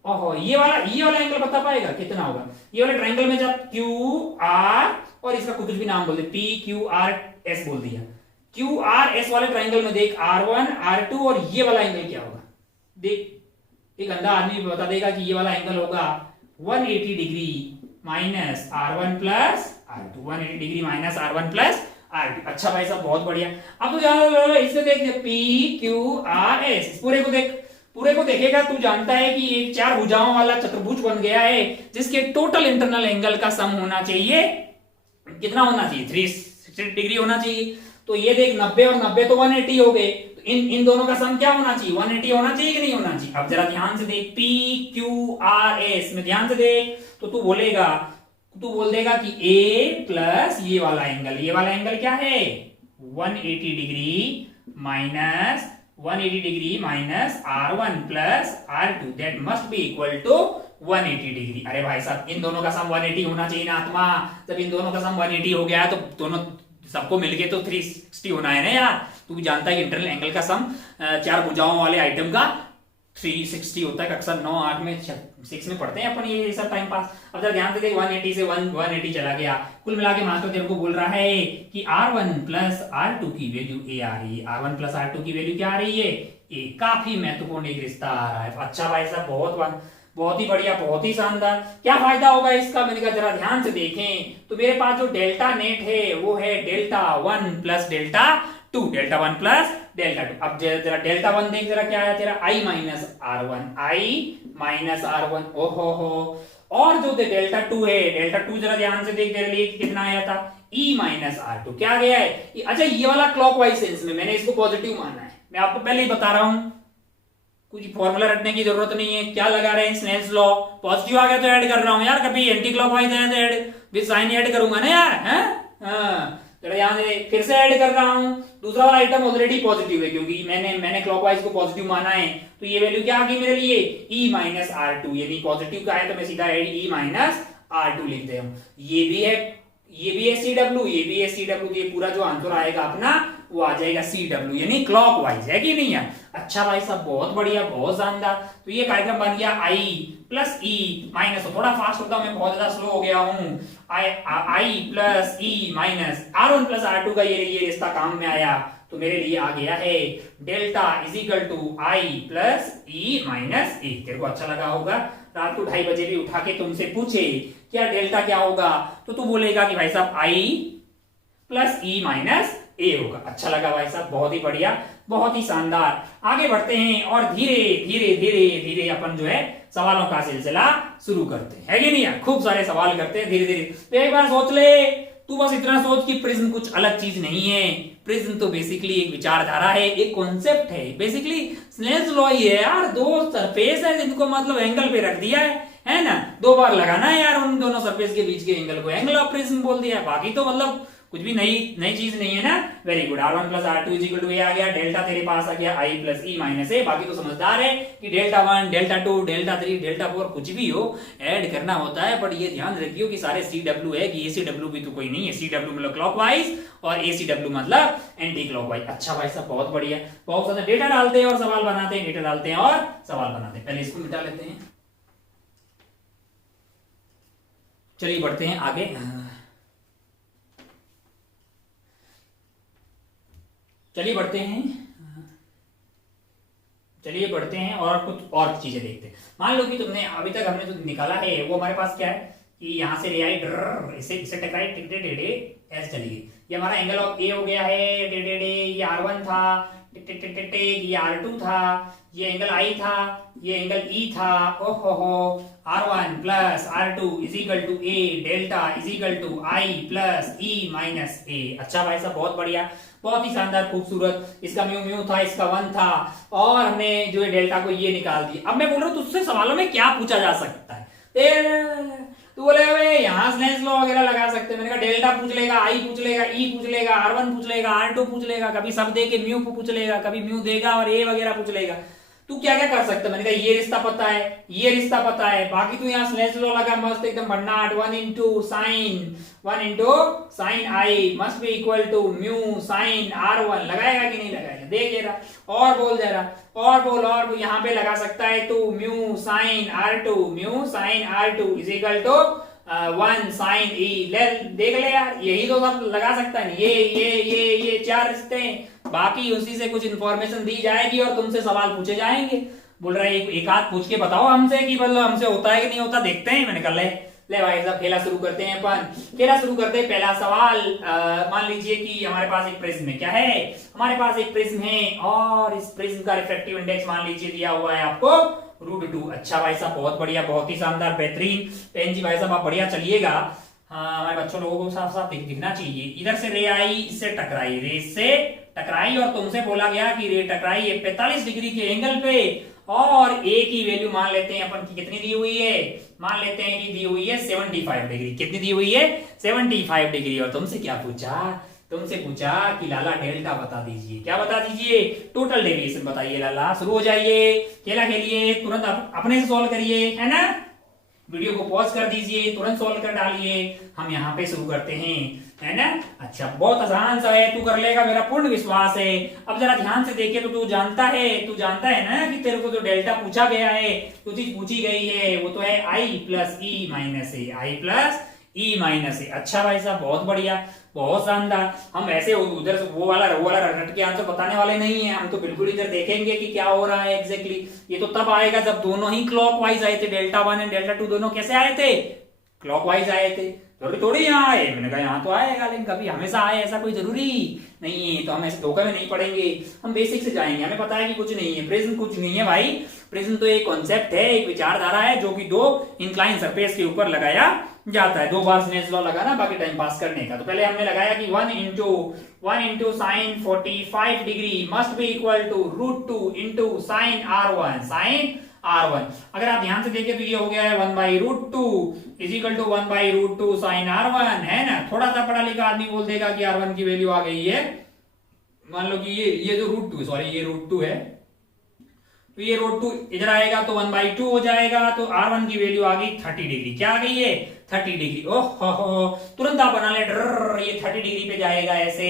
ओहो, ये वाला एंगल बता पाएगा कितना होगा? ये वाला ट्रायंगल में जब Q R और इसका कुछ भी नाम बोल दे, P Q R S बोल दिया, Q R S वाले ट्रायंगल में देख R1 R2 और ये वाला एंगल क्या होगा? देख, एक अंधा आदमी बता देगा कि ये वाला एंगल होगा 180 degree minus R1 plus R2, 180 degree minus R1 plus R2। अच्छा भाई साहब, बहुत बढ़िया। अब तो इससे देख, P Q R S, पूरे को देख, पूरे को देखेगा तू जानता है कि एक 4 भुजाओं वाला चतुर्भुज बन गया है, जिसके टोटल इंटरनल एंगल का सम होना चाहिए, कितना होना चाहिए? 360 डिग्री होना चाहिए। तो ये देख 90 और 90 तो 180 हो गए, तो इन दोनों का सम क्या होना चाहिए? 180 होना चाहिए कि नहीं होना चाहिए? अब जरा ध्यान से देख, P Q R S में ध्यान से देख, तो तू बोल देगा कि A प्लस ये वाला एंगल क्या है? 180 degree minus 180 degree minus R1 plus R2, that must be equal to 180 degree. अरे भाई साहब, इन दोनों का सम 180 होना चाहिए ना आत्मा। जब इन दोनों का सम 180 हो गया तो दोनों सबको मिलके तो 360 होना है ना यार। तू भी जानता है कि इंटरनल एंगल का सम 4 भुजाओं वाले आइटम का 360 होता है। अक्सर 9 8 में 6 में पढ़ते हैं अपन ये सब टाइम पास। अब जरा ध्यान से देख, 180 से 180 चला गया, कुल मिला के मास्टर तेरे को बोल रहा है कि R1 प्लस R2 की वैल्यू A आ रही है। R1 प्लस R2 की वैल्यू क्या आ रही है? A। काफी महत्वपूर्ण एक रिश्ता आ रहा है। अच्छा भाई साहब, बहुत ही बढ़िया, बहुत ही शानदार। क्या फायदा होगा इसका? मैंने कहा जरा ध्यान से देखें तो मेरे पास जो डेल्टा नेट है वो है delta 1 plus delta 2, delta 1 plus delta 2। अब जरा डेल्टा 1 देख, जरा क्या है तेरा? I minus R1, I minus R1। ओहो हो। और जो डेल्टा 2 है, डेल्टा 2 जरा ध्यान से देख, तेरे लिए कितना आया था? E minus R2। क्या गया है? अच्छा, ये वाला क्लॉकवाइज सेंस में मैंने इसको पॉजिटिव माना है, मैं आपको पहले ही बता रहा हूं, कुछ फॉर्मूला रटने की जरूरत नहीं है। क्या लगा रहे हैं? Snell's law. पॉजिटिव आ गया तो ऐड कर रहा हूं यार, कभी एंटी क्लॉकवाइज आया तो ऐड विद साइन ऐड करूंगा ना यार, हैं? जरा यहां से फिर से ऐड कर रहा हूं। दूसरा वाला आइटम ऑलरेडी पॉजिटिव है, क्योंकि मैंने क्लॉकवाइज को पॉजिटिव माना है, तो ये वैल्यू क्या आ गई मेरे लिए? E minus R2। यानी पॉजिटिव का है तो मैं सीधा E माइनस R2 लिखते हूं। ये भी है CW, ये भी है CW। ये पूरा जो आंसर आएगा अपना वो आ जाएगा CW, यानी क्लॉकवाइज, है कि नहीं है? अच्छा भाई साहब, बहुत बढ़िया, बहुत शानदार। तो ये कार्यक्रम बन गया I प्लस E माइनस, थोड़ा फास्ट होता हूं मैं, बहुत ज्यादा स्लो हो गया हूं। I plus E minus R1 plus R2 का ये रिश्ता काम में आया, तो मेरे लिए आ गया है delta is equal to I plus E minus E। तेरे को अच्छा लगा होगा। रात को 2:30 बजे भी उठा के तुमसे पूछे क्या डेल्टा क्या होगा, तो तू बोलेगा कि भाई साहब I plus E minus A होगा। अच्छा लगा भाई साहब, बहुत ही बढ़िया, बहुत ही शानदार। आगे बढ़ते हैं और धीरे धीरे धीरे धीरे अपन जो है सवालों का सिलसिला शुरू करते हैं, है कि नहीं? खूब सारे सवाल करते हैं धीरे धीरे। तो एक बार सोच ले, तू बस इतना सोच कि प्रिज्म कुछ अलग चीज नहीं है। प्रिज्म तो बेसिकली एक विचारधारा है, एक कॉन्सेप्ट है। बेसिकली स्नेल्स लॉ ही है यार। 2 सरफेस है जिनको मतलब एंगल पे रख दिया है ना? 2 बार लगाना है यार उन दोनों सरफेस के बीच के एंगल को, एंगल ऑफ प्रिज्म बोल दिया। बाकी तो मतलब कुछ भी नई चीज नहीं है ना। Very good. R1 plus R2 is equal to A आ गया, डेल्टा तेरे पास आ गया I plus E minus A। बाकी तो समझदार है कि डेल्टा 1, डेल्टा 2, डेल्टा 3, डेल्टा 4 कुछ भी हो ऐड करना होता है। बट ये ध्यान रखियो कि सारे CW है, कि ACW भी तो कोई नहीं है। CW मतलब क्लॉकवाइज और ACW मतलब एंटी क्लॉकवाइज। अच्छा भाई साहब, बहुत बढ़िया, बहुत ज्यादा। डेटा डालते हैं और सवाल बनाते हैं, डेटा डालते हैं और सवाल बनाते हैं। पहले इसको मिटा लेते हैं, चलिए बढ़ते हैं आगे। चलिए बढ़ते हैं, चलिए बढ़ते हैं और कुछ और चीजें देखते हैं। मान लो कि तुमने अभी तक हमने जो निकाला है वो हमारे पास क्या है कि यहाँ से रे आई इसे इसे टकराई टिक ऐसे चली गई। ये हमारा एंगल ऑफ ए हो गया है, ये R1 था, ये R2 था, ये एंगल आई था, ये एंगल ई था। ओहो, R1 plus R2 is equal to A delta is equal to I plus E minus A. अच्छा भाई साहब, बहुत बढ़िया, बहुत ही शानदार, खूबसूरत। इसका म्यू म्यू था, इसका 1 था, और हमने जो है डेल्टा को ये निकाल दिया। अब मैं बोल रहा हूँ तुझसे सवालों में क्या पूछा जा सकता है। तू बोले यहाँ स्नेल्स लॉ वगैरह लगा सकते हैं। मैंने कहा डेल्टा पूछ लेगा, आई पूछ लेगा, ई पूछ लेगा, R1 पूछ लेगा, R2 पूछ लेगा, कभी सब दे के म्यू पूछ लेगा, कभी म्यू देगा और ए वगैरह पूछ लेगा। तू क्या क्या कर सकता है। मैंने कहा ये रिश्ता पता है, ये रिश्ता पता है, बाकी तू यहाँ स्नेल्स लॉ लगा मस्त एकदम भन्नाट। 1 into sine I must be equal to mu sine R1। लगाएगा कि नहीं लगाएगा, देख जरा, और बोल जरा, और बोल, और यहाँ पे लगा सकता है तू mu sine R2 is equal to 1 sine e. ले देख ले यार, यही तो सब लगा सकता है। ये 4 रिश्ते हैं, बाकी उसी से कुछ इंफॉर्मेशन दी जाएगी और तुमसे सवाल पूछे जाएंगे। बोल रहा है एक आध पूछ के बताओ हमसे कि मतलब हमसे होता है कि नहीं होता, देखते हैं। मैंने कहा ले भाई साहब खेला शुरू करते हैं अपन। खेला शुरू करते हैं। पहला सवाल, मान लीजिए कि हमारे पास एक प्रिज्म है। क्या है? हमारे पास एक प्रिज्म है और इस प्रिज्म का रिफ्रैक्टिव इंडेक्स मान लीजिए दिया हुआ है आपको √2। अच्छा भाई साहब, बहुत बढ़िया, बहुत ही शानदार, बेहतरीन। पेन जी भाई साहब आप बढ़िया चलिएगा। हाँ, हमारे बच्चों लोगों को साफ साफ दिखना चाहिए। इधर से रे आई, इससे टकराई, रे से टकराई और तुमसे बोला गया कि रे टकराई है 45 डिग्री के एंगल पे, और ए की वैल्यू मान लेते हैं अपन की कितनी दी हुई है, मान लेते हैं कि दी हुई है 75 डिग्री। कितनी दी हुई है? 75 डिग्री। और तुमसे क्या पूछा? तुमसे पूछा कि लाला डेल्टा बता दीजिए। क्या बता दीजिए? टोटल डेविएशन बताइए लाला। शुरू हो जाइए, खेला खेलिए, तुरंत अपने से सॉल्व करिए, है ना। वीडियो को पॉज कर दीजिए, तुरंत सॉल्व कर डालिए। हम यहाँ पे शुरू करते हैं, है ना। अच्छा, बहुत आसान सा है, तू कर लेगा, मेरा पूर्ण विश्वास है। अब जरा ध्यान से देखिए तो तू जानता है ना कि तेरे को जो डेल्टा पूछा गया है, जो चीज पूछी गई है वो तो है आई plus E minus A, I plus E minus A. अच्छा भाई साहब, बहुत बढ़िया, बहुत शानदार। हम ऐसे उधर वो वाला रट के आंसर बताने वाले नहीं है। हम तो बिल्कुल इधर देखेंगे कि क्या हो रहा है एग्जैक्टली। ये तो तब आएगा जब दोनों ही क्लॉकवाइज आए थे। डेल्टा 1 एंड डेल्टा 2 दोनों कैसे आए थे? क्लॉकवाइज आए थे। थोड़ी यहाँ आए। मैंने कहा यहाँ तो आएगा, लेकिन कभी हमेशा आए ऐसा कोई जरूरी नहीं है। तो हम ऐसे धोखे में नहीं पड़ेंगे, हम बेसिक से जाएंगे। हमें पता है कि कुछ नहीं है, प्रिज्म कुछ नहीं है भाई। प्रिज्म तो एक कॉन्सेप्ट है, एक विचारधारा है जो कि 2 इंक्लाइन सरफेस के ऊपर लगाया जाता है। 2 बार स्नेल्स लॉ लगाना, बाकी टाइम पास करने का। तो पहले हमने लगाया कि 1 into sine 45 degree must be equal to √2 into sine R1। अगर आप ध्यान से देखें तो ये हो गया है 1/√2 is equal to 1/√2 sign R1, है ना। थोड़ा सा पढ़ा लिखा आदमी बोल देगा कि R1 की वैल्यू आ गई है। मान लो कि ये जो √2, सॉरी ये √2 है, तो ये √2 इधर आएगा तो 1/2 हो जाएगा। तो R1 की वैल्यू आ गई 30 डिग्री। क्या आ गई है? 30 डिग्री। ओहो, तुरंत आप बना ले, ये 30 डिग्री पे जाएगा ऐसे।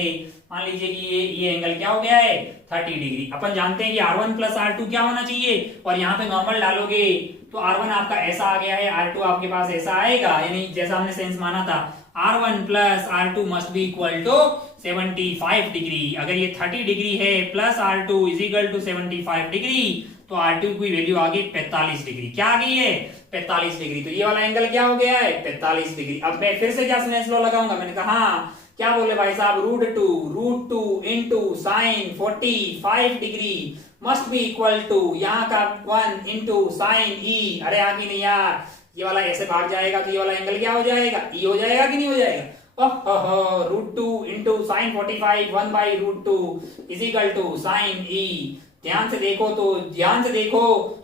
मान लीजिए कि ये एंगल क्या हो गया है? 30 डिग्री। अपन जानते हैं कि R1 प्लस R2 क्या होना चाहिए, और यहाँ पे नॉर्मल डालोगे तो R1 आपका ऐसा आ गया है, R2 आपके पास ऐसा आएगा, यानी जैसा हमने सेंस माना था। R1 plus R2 must be equal to 75 degree. अगर ये 30 डिग्री है plus R2 is equal to 75 degree, तो R2 की वैल्यू आ गई 45 डिग्री। क्या आ गई है? 45 डिग्री। तो ये वाला एंगल क्या हो गया है? 45 डिग्री। अब मैं फिर से क्या स्नेल्स लॉ लगाऊंगा? मैंने कहा हाँ, क्या बोले भाई साहब? √2 into sine 45 degree must be equal to यहाँ का 1 इंटू साइन ई। अरे आगे नहीं यार, ये वाला ऐसे भाग जाएगा तो ये वाला एंगल क्या हो जाएगा? ई हो जाएगा कि नहीं हो जाएगा? √2 into sine 45 1/√2 is equal to sine e. ध्यान से देखो तो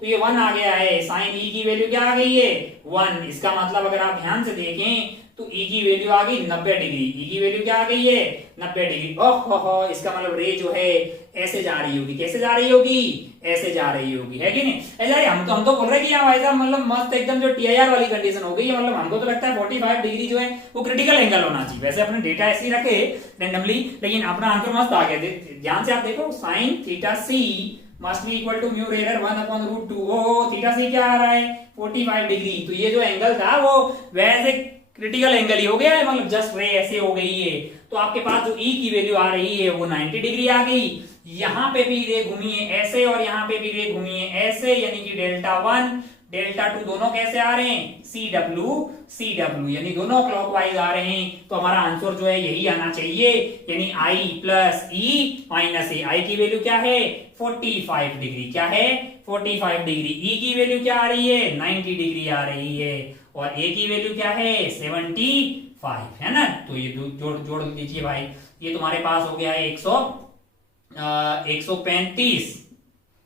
ये 1 आ गया है। साइन ई की वैल्यू क्या आ गई है? 1। इसका मतलब अगर आप ध्यान से देखें तो ई की वैल्यू आ गई 90 डिग्री। ई की वैल्यू क्या आ गई है? 90 डिग्री। ओहो, इसका मतलब रे जो है ऐसे जा रही होगी। कैसे जा रही होगी? ऐसे जा रही होगी, है कि नहीं? ऐसा हम तो बोल रहे हैं कि भाई साहब मतलब मस्त एकदम जो TIR वाली कंडीशन हो गई है। मतलब हमको तो लगता है 45 डिग्री जो है वो क्रिटिकल एंगल होना चाहिए। वैसे अपने डेटा ऐसे ही रखे रैंडमली, लेकिन अपना आंसर मस्त आ गया। ध्यान से आप देखो, sine theta c must be equal to mu rarer 1/√2। ओ थीटा सी क्या आ रहा है? 45 डिग्री। तो ये जो एंगल था वो वैसे क्रिटिकल एंगल ही हो गया है, मतलब जस्ट रे ऐसे हो गई है। तो आपके पास जो ई की वैल्यू आ रही है वो 90 डिग्री आ गई। यहां पे भी रे घूमी है ऐसे और यहां पे भी रे घूमी है ऐसे, यानी कि डेल्टा 1 डेल्टा 2 दोनों कैसे आ रहे हैं, सी डब्ल्यू सी डब्ल्यू, यानी दोनों क्लॉकवाइज आ रहे हैं। तो हमारा आंसर जो है यही आना चाहिए, यानी आई प्लस ई माइनस ए। आई की वैल्यू क्या है 45 डिग्री, क्या है 45 डिग्री। ई की वैल्यू क्या आ रही है 90 डिग्री आ रही है, और ए की वैल्यू क्या है 75 है ना। तो ये जोड़ जोड़ दीजिए भाई, ये तुम्हारे पास हो गया है 135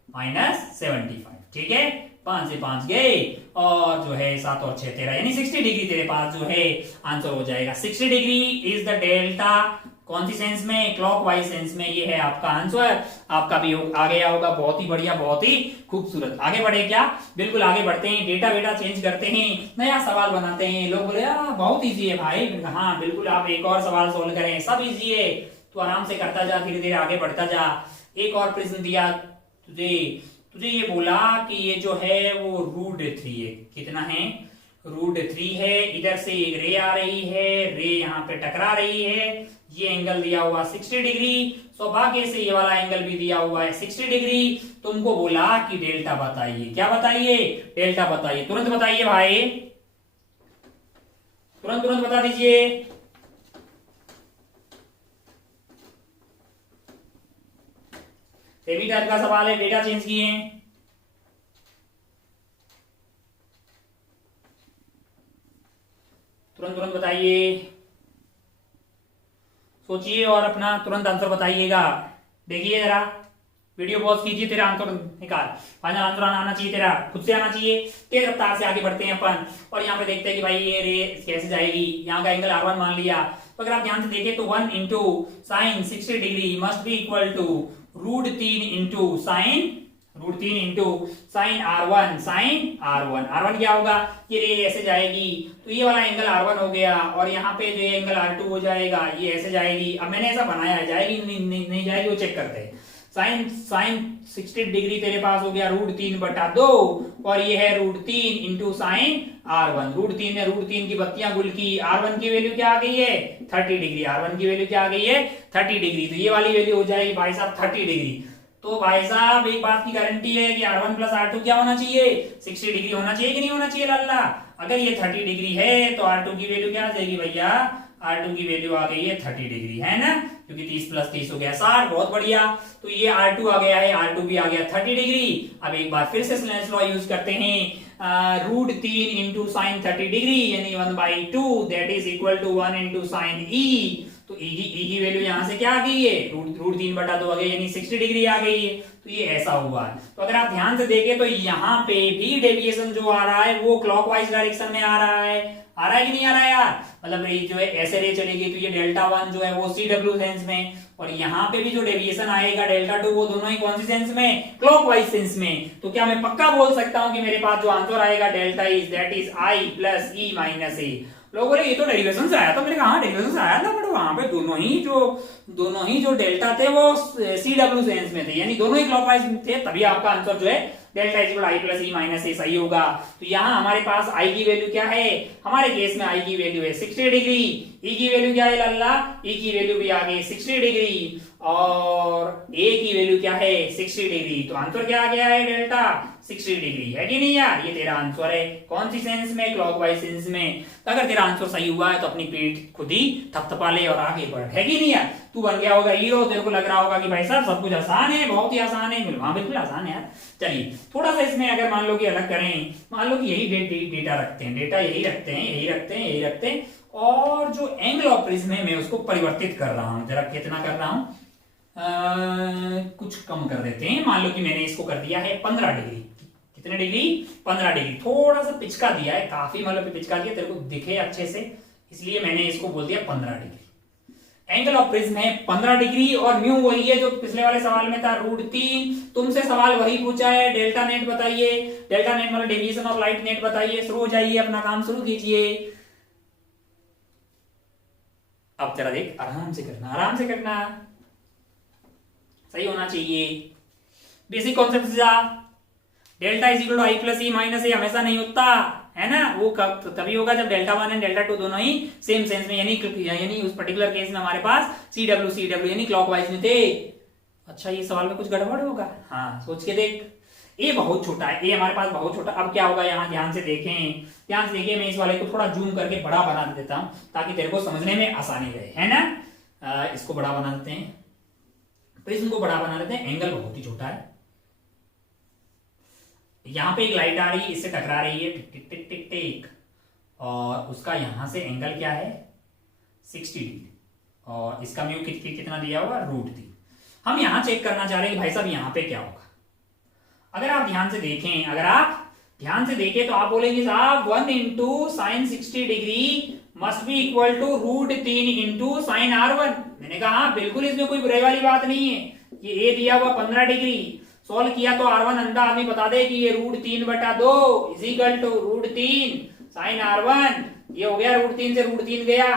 माइनस 75, ठीक है। 5 से 5 गए और जो है 7 और 6 13, यानी 60 डिग्री तेरे पास जो है आंसर हो जाएगा। 60 डिग्री इज द डेल्टा, कौन सी सेंस में, क्लॉकवाइज सेंस में। ये है आपका आंसर, आपका भी आ गया होगा। बहुत ही बढ़िया, बहुत ही खूबसूरत। आगे बढ़े क्या, बिल्कुल आगे बढ़ते हैं। डेटा बेटा चेंज करते हैं, नया सवाल बनाते हैं। लोग बोले बहुत इजी है भाई, हाँ बिल्कुल, आप एक और सवाल सोल्व करें, सब इजी है। तो आराम से करता जा, धीरे धीरे आगे बढ़ता जा। एक और प्रश्न दिया तुझे ये बोला कि ये जो है वो √3 है। कितना है √3 है। इधर से एक रे आ रही है, रे यहाँ पे टकरा रही है। ये एंगल दिया हुआ 60 डिग्री, सौभाग्य से ये वाला एंगल भी दिया हुआ है 60 डिग्री। तुमको बोला कि डेल्टा बताइए, क्या बताइए, डेल्टा बताइए। तुरंत बताइए भाई, तुरंत तुरंत बता दीजिए। सेमी टाइप का सवाल है, डेटा चेंज किए हैं। तुरंत तुरंत बताइए, सोचिए और अपना तुरंत आंसर बताइएगा। देखिए जरा, वीडियो पॉज कीजिए, तेरा आंसर निकाल। फाइनल आंसर आना चाहिए, तेरा खुद से आना चाहिए। तेज रफ्तार से आगे बढ़ते हैं अपन, और यहाँ पे देखते हैं कि भाई ये रे कैसे जाएगी। यहाँ का एंगल R1 मान लिया, तो अगर आप ध्यान से देखें तो 1 into sine 60 degree must be equal to √3 into sine √3 into sine R1, sine R1 क्या होगा, ये रे ऐसे जाएगी, तो ये वाला एंगल R1 हो गया, और यहाँ पे जो एंगल R2 हो जाएगा, ये ऐसे जाएगी। अब मैंने ऐसा बनाया है, जाएगी नहीं जाएगी वो चेक करते हैं। साइन 60 डिग्री तेरे पास हो गया √3/2, और ये है √3 इंटू साइन R1। √3 ने √3 की बत्तियां गुल की, R1 की वैल्यू क्या आ गई है 30 डिग्री। R1 की वैल्यू क्या आ गई है 30 डिग्री, तो ये वाली वैल्यू हो जाएगी भाई साहब 30 डिग्री। तो भाई साहब एक बात की गारंटी है कि R1 प्लस R2 क्या होना चाहिए 60 डिग्री होना चाहिए कि नहीं होना चाहिए लल्ला। अगर ये 30 डिग्री है तो R2 की वैल्यू क्या आ जाएगी भैया, R2 की वैल्यू आ गई है 30 डिग्री, है ना, क्योंकि 30 प्लस 30 हो गया 60। बहुत बढ़िया, तो ये R2 आ गया है, R2 भी आ गया 30 डिग्री। अब एक बार फिर से स्नेल्स लॉ यूज करते हैं, √3 इंटू साइन 30 डिग्री यानी 1/2 that is equal to 1 into sine e. तो ई की वैल्यू यहां से क्या आ गई है √3/2 आ गई, यानी 60 डिग्री आ गई है। तो ये ऐसा हुआ है। तो अगर आप ध्यान से देखें तो यहाँ पे भी डेविएशन जो आ रहा है वो क्लॉकवाइज डायरेक्शन में आ रहा है कि नहीं आ रहा है यार। मतलब ये जो है ऐसे रे चलेगी तो ये डेल्टा 1 जो है वो CW सेंस में, और यहाँ पे भी जो डेविएशन आएगा डेल्टा 2 वो दोनों ही कौन सी सेंस में, क्लॉकवाइज सेंस में। तो क्या मैं पक्का बोल सकता हूं कि मेरे पास जो आंसर आएगा delta is that is i plus E minus A. लोग बोले ये तो डेरिवेशन से आया था, मैंने कहा हाँ डेरिवेशन से आया था, बट वहां पे दोनों ही जो डेल्टा थे वो CW सेंस में थे, यानी दोनों ही क्लॉकवाइज थे, तभी आपका आंसर जो है डेल्टा इक्वल आई प्लस ई माइनस ए सही होगा। तो यहाँ हमारे पास आई की वैल्यू क्या है, हमारे केस में आई की वैल्यू है 60 डिग्री, ई की वैल्यू क्या है लल्ला, ई की वैल्यू भी आ गई 60 डिग्री, और ए की वैल्यू क्या है 60 डिग्री। तो आंसर क्या आ गया है डेल्टा 60 डिग्री, है कि नहीं यार। ये तेरा आंसर है, कौन सी सेंस में, क्लॉकवाइज सेंस में। तो अगर तेरा आंसर सही हुआ है तो अपनी पीठ खुद ही थपथपा ले और आगे बढ़, है कि नहीं यार। तू बन गया होगा हीरो, तेरे को लग रहा होगा कि भाई साहब सब कुछ आसान है, बहुत ही आसान है। हाँ बिल्कुल आसान है यार। चलिए थोड़ा सा इसमें अगर मान लो कि अलग करें, मान लो कि यही डेटा रखते हैं, डेटा यही रखते हैं, और जो एंगल ऑफ प्रिज्म है मैं उसको परिवर्तित कर रहा हूं। जरा कितना कर रहा हूं, कुछ कम कर देते हैं। मान लो कि मैंने इसको कर दिया है 15 डिग्री। कितने डिग्री 15 डिग्री। थोड़ा सा पिचका दिया है, काफी मतलब पिचका दिया, तेरे को दिखे अच्छे से, इसलिए मैंने इसको बोल दिया 15 डिग्री। एंगल ऑफ प्रिज्म है 15 डिग्री, और म्यू वही है जो पिछले वाले सवाल में था √3। तुमसे सवाल वही पूछा है, डेल्टा नेट बताइए, डेल्टा नेट मतलब डेविएशन ऑफ लाइट नेट बताइए। शुरू हो जाइए, अपना काम शुरू कीजिए। अब तेरा देख, आराम से करना, सही होना चाहिए। बेसिक कॉन्सेप्ट से जा, delta is equal to I plus E minus A हमेशा नहीं होता, है ना, वो कब तभी होगा जब delta one and delta two दोनों ही सेम सेंस में, यानी उस पर्टिकुलर केस में हमारे पास CW यानी क्लॉकवाइज में थे। अच्छा, ये सवाल में कुछ गड़बड़ होगा? हाँ, सोच के देख। ए बहुत छोटा है, ए हमारे पास बहुत छोटा। अब क्या होगा, यहाँ ध्यान से देखें, मैं इस वाले को थोड़ा जूम करके बड़ा बना देता हूं ताकि तेरे को समझने में आसानी रहे, है ना। इसको बड़ा बना देते हैं, प्रिज्म को बड़ा बना देते हैं। एंगल बहुत ही छोटा है। यहाँ पे एक लाइट आ रही है, इससे टकरा रही है, टिक टिक टिक टिक टिक, और उसका यहां से एंगल क्या है 60 डिग्री, और इसका म्यू कितना दिया होगा √3। हम यहां चेक करना चाह रहे हैं भाई साहब यहाँ पे क्या होगा। अगर आप ध्यान से देखें तो आप बोलेंगे साहब 1 into sine 60 degree must be equal to √3 into sine R1। मैंने कहा हाँ बिल्कुल, इसमें कोई बुराई वाली बात नहीं है। ये ए दिया हुआ 15 डिग्री, सॉल्व किया तो R1 अंधा आदमी बता दे कि ये √3/2 is equal to √3 sign R1। ये हो गया √3 से √3 गया,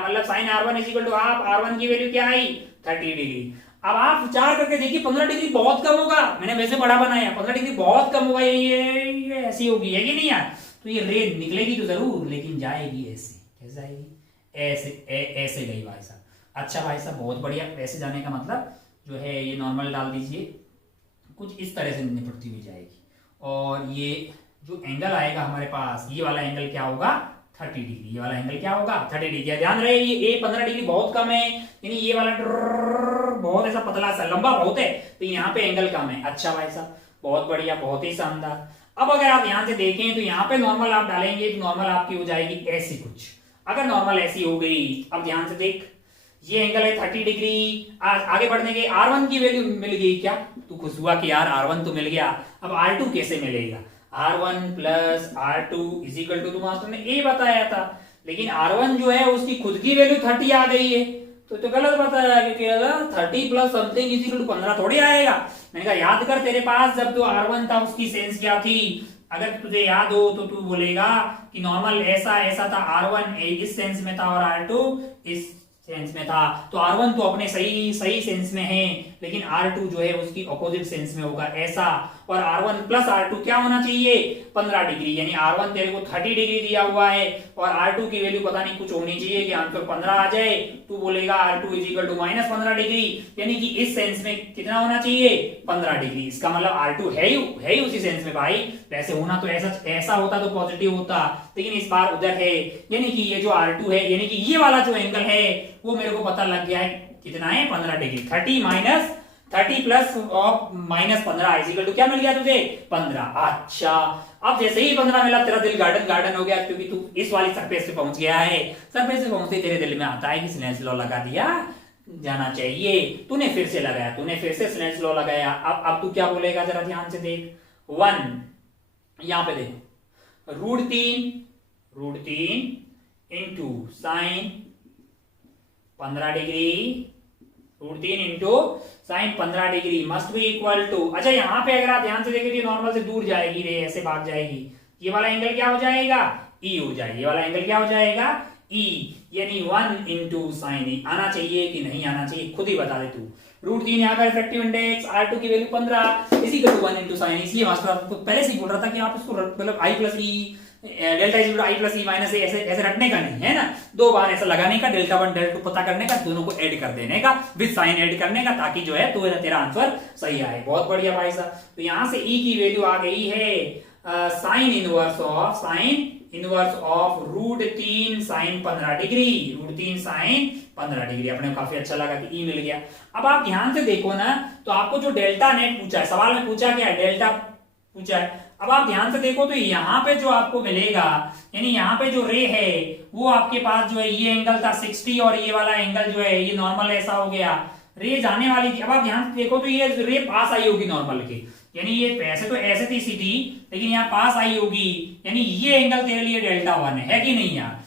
मतलब sine R1 is equal to half. R1 की वैल्यू क्या आई 30 डिग्री। अब आप विचार करके देखिए 15 डिग्री बहुत कम होगा, मैंने वैसे बड़ा बनाया, 15 डिग्री बहुत कम होगा, ये ऐसी होगी, है कि नहीं यार। तो ये रे निकलेगी तो जरूर, लेकिन जाएगी ऐसे। कैसे जाएगी? ऐसे गई भाई साहब। अच्छा भाई साहब बहुत बढ़िया। ऐसे जाने का मतलब जो है ये नॉर्मल डाल दीजिए, कुछ इस तरह से निपटती हुई जाएगी, और ये जो एंगल आएगा हमारे पास, ये वाला एंगल क्या होगा 30 डिग्री। ये वाला एंगल क्या होगा 30 डिग्री। ध्यान रहे ये 15 डिग्री बहुत कम है, यानी ये वाला बहुत ऐसा पतला सा लंबा बहुत है, तो यहाँ पे एंगल कम है। अच्छा भाई साहब बहुत बढ़िया, बहुत ही शानदार। अब अगर आप ध्यान से देखें तो यहाँ पे नॉर्मल आप डालेंगे तो नॉर्मल आपकी हो जाएगी ऐसी कुछ। अगर नॉर्मल ऐसी हो गई, अब ध्यान से देख, ये एंगल है 30 डिग्री। आगे बढ़ने के R1 की वैल्यू मिल गई क्या? तू खुश हुआ कि यार R1 तो मिल गया। अब R2 कैसे मिलेगा? R1 plus R2 is equal to, master ने ए बताया था, लेकिन R1 जो है उसकी खुद की वैल्यू 30 आ गई है, तो गलत बताया, क्योंकि 30 plus something is equal to 15 थोड़ी आएगा। मैंने कहा याद कर, तेरे पास जब तो R1 था उसकी सेंस क्या थी? अगर तुझे याद हो तो तू बोलेगा कि नॉर्मल ऐसा था, R1 इस सेंस में था और R2 इस सेंस में था। तो R1 तो अपने सही सेंस में है, लेकिन R2 जो है उसकी ऑपोजिट सेंस में होगा ऐसा। और R1 प्लस R2 क्या होना चाहिए 15 डिग्री, यानी R1 तेरे को 30 डिग्री दिया हुआ है और R2 की वैल्यू पता नहीं कुछ होनी चाहिए कि आंसर 15 आ जाए। तू बोलेगा R2 is equal to -15 degree, यानी कि इस सेंस में कितना होना चाहिए 15 डिग्री। इसका मतलब R2 है ही उसी सेंस में भाई। वैसे होना तो ऐसा होता तो पॉजिटिव होता, लेकिन इस बार उधर है, यानी कि ये जो R2 है, यानी कि ये वाला जो एंगल है वो मेरे को पता लग गया है कितना है 15 degree. 30 plus of -15 is equal to क्या मिल गया तुझे 15। अच्छा, अब जैसे ही 15 मिला तेरा दिल गार्डन हो गया, क्योंकि तू इस वाली सरफेस पे पहुंच गया है। सरफेस पे पहुंचते तेरे दिल में आता है कि स्नेल्स लॉ लगा दिया जाना चाहिए। तूने फिर से लगाया, तूने फिर से स्नेल्स लॉ लगाया। अब तू क्या बोलेगा जरा ध्यान से देख। 1 यहां पे देख √3 into sine 15 degree, √3 into sine 15 degree must be equal to. अच्छा यहाँ पे अगर आप ध्यान से देखें तो नॉर्मल से दूर जाएगी रे, ऐसे भाग जाएगी। ये वाला एंगल क्या हो जाएगा E हो जाएगा। ये वाला एंगल क्या हो जाएगा E, यानी 1 इंटू साइन E। आना चाहिए कि नहीं आना चाहिए खुद ही बता दे तू। √3 यहाँ का रिफ्रैक्टिव इंडेक्स, R2 की वैल्यू 15 इसी का 1 इंटू साइन। इसलिए मास्टर आपको पहले से ही बोल रहा था कि आप इसको मतलब I plus E delta is I plus E minus ऐसे रटने का नहीं है ना, 2 बार ऐसा लगाने का, डेल्टा 1 डेल्टा 2 पता करने का, दोनों को ऐड कर देने का, विद साइन ऐड करने का, ताकि जो है तो तेरा आंसर सही आए। बहुत बढ़िया भाई साहब। तो यहां से E की वैल्यू आ गई है sine inverse of √3 sine 15 degree. √3 sine 15 degree अपने काफी अच्छा लगा कि E मिल गया। अब आप ध्यान से देखो ना, तो आपको जो डेल्टा नेट पूछा है, सवाल में पूछा क्या है डेल्टा पूछा है। अब आप ध्यान से देखो तो यहाँ पे जो आपको मिलेगा, यानी यहाँ पे जो रे है वो आपके पास जो है ये एंगल था 60 और ये वाला एंगल जो है ये नॉर्मल ऐसा हो गया, रे जाने वाली थी। अब आप ध्यान से देखो तो ये रे पास आई होगी नॉर्मल के, यानी ये ऐसे तो ऐसे थी सीधी, लेकिन यहाँ पास आई होगी, यानी ये एंगल तेरे लिए डेल्टा 1 है कि नहीं यार।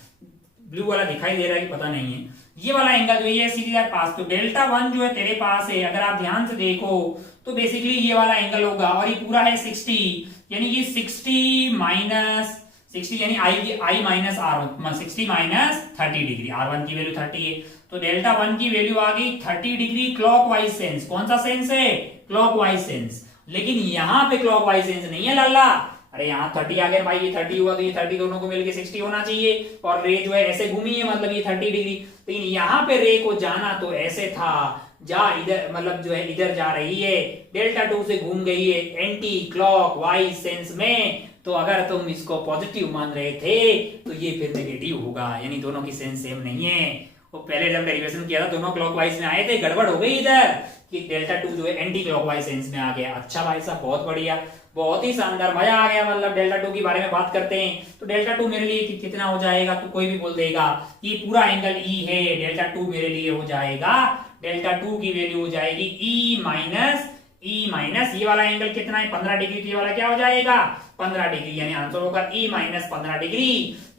ब्लू वाला दिखाई दे रहा है कि पता नहीं है। ये वाला एंगल जो है सीधी पास, तो डेल्टा 1 जो है तेरे पास है। अगर आप ध्यान से देखो तो बेसिकली ये वाला एंगल होगा, और ये पूरा है 60, यानी कि 60 माइनस 60 यानी I minus R1, 60 minus 30 degree. R1 की वैल्यू 30 है, तो डेल्टा 1 की वैल्यू आ गई 30 डिग्री क्लॉकवाइज सेंस। कौन सा सेंस है क्लॉकवाइज सेंस, लेकिन यहां पे क्लॉकवाइज सेंस नहीं है लाला, अरे यहाँ 30 आ गया भाई, ये 30 हुआ तो ये 30 दोनों को मिलके 60 होना चाहिए, और रे जो है ऐसे घूमी है, मतलब ये 30 डिग्री। तो यहाँ पे रे को जाना तो ऐसे था, जा इधर मतलब जो है इधर जा रही है, डेल्टा टू से घूम गई है एंटी क्लॉक वाइज सेंस में। तो अगर तुम इसको पॉजिटिव मान रहे थे तो ये फिर नेगेटिव होगा, यानी दोनों की सेंस सेम नहीं है। वो पहले जब डेरिवेशन किया था दोनों क्लॉकवाइज में आए थे, गड़बड़ हो गई इधर कि डेल्टा टू जो है एंटी क्लॉकवाइज सेंस में आ गया। अच्छा भाई साहब, बहुत बढ़िया, बहुत ही शानदार, मजा आ गया। मतलब डेल्टा टू के बारे में बात करते हैं तो डेल्टा टू मेरे लिए कितना हो जाएगा, तो कोई भी बोल देगा ये पूरा एंगल ई है, डेल्टा टू मेरे लिए हो जाएगा, डेल्टा टू की वैल्यू हो जाएगी ई माइनस ये वाला एंगल कितना है 15 डिग्री, तो ये वाला क्या हो जाएगा 15 डिग्री, यानी आंसर होगा ई माइनस 15 डिग्री।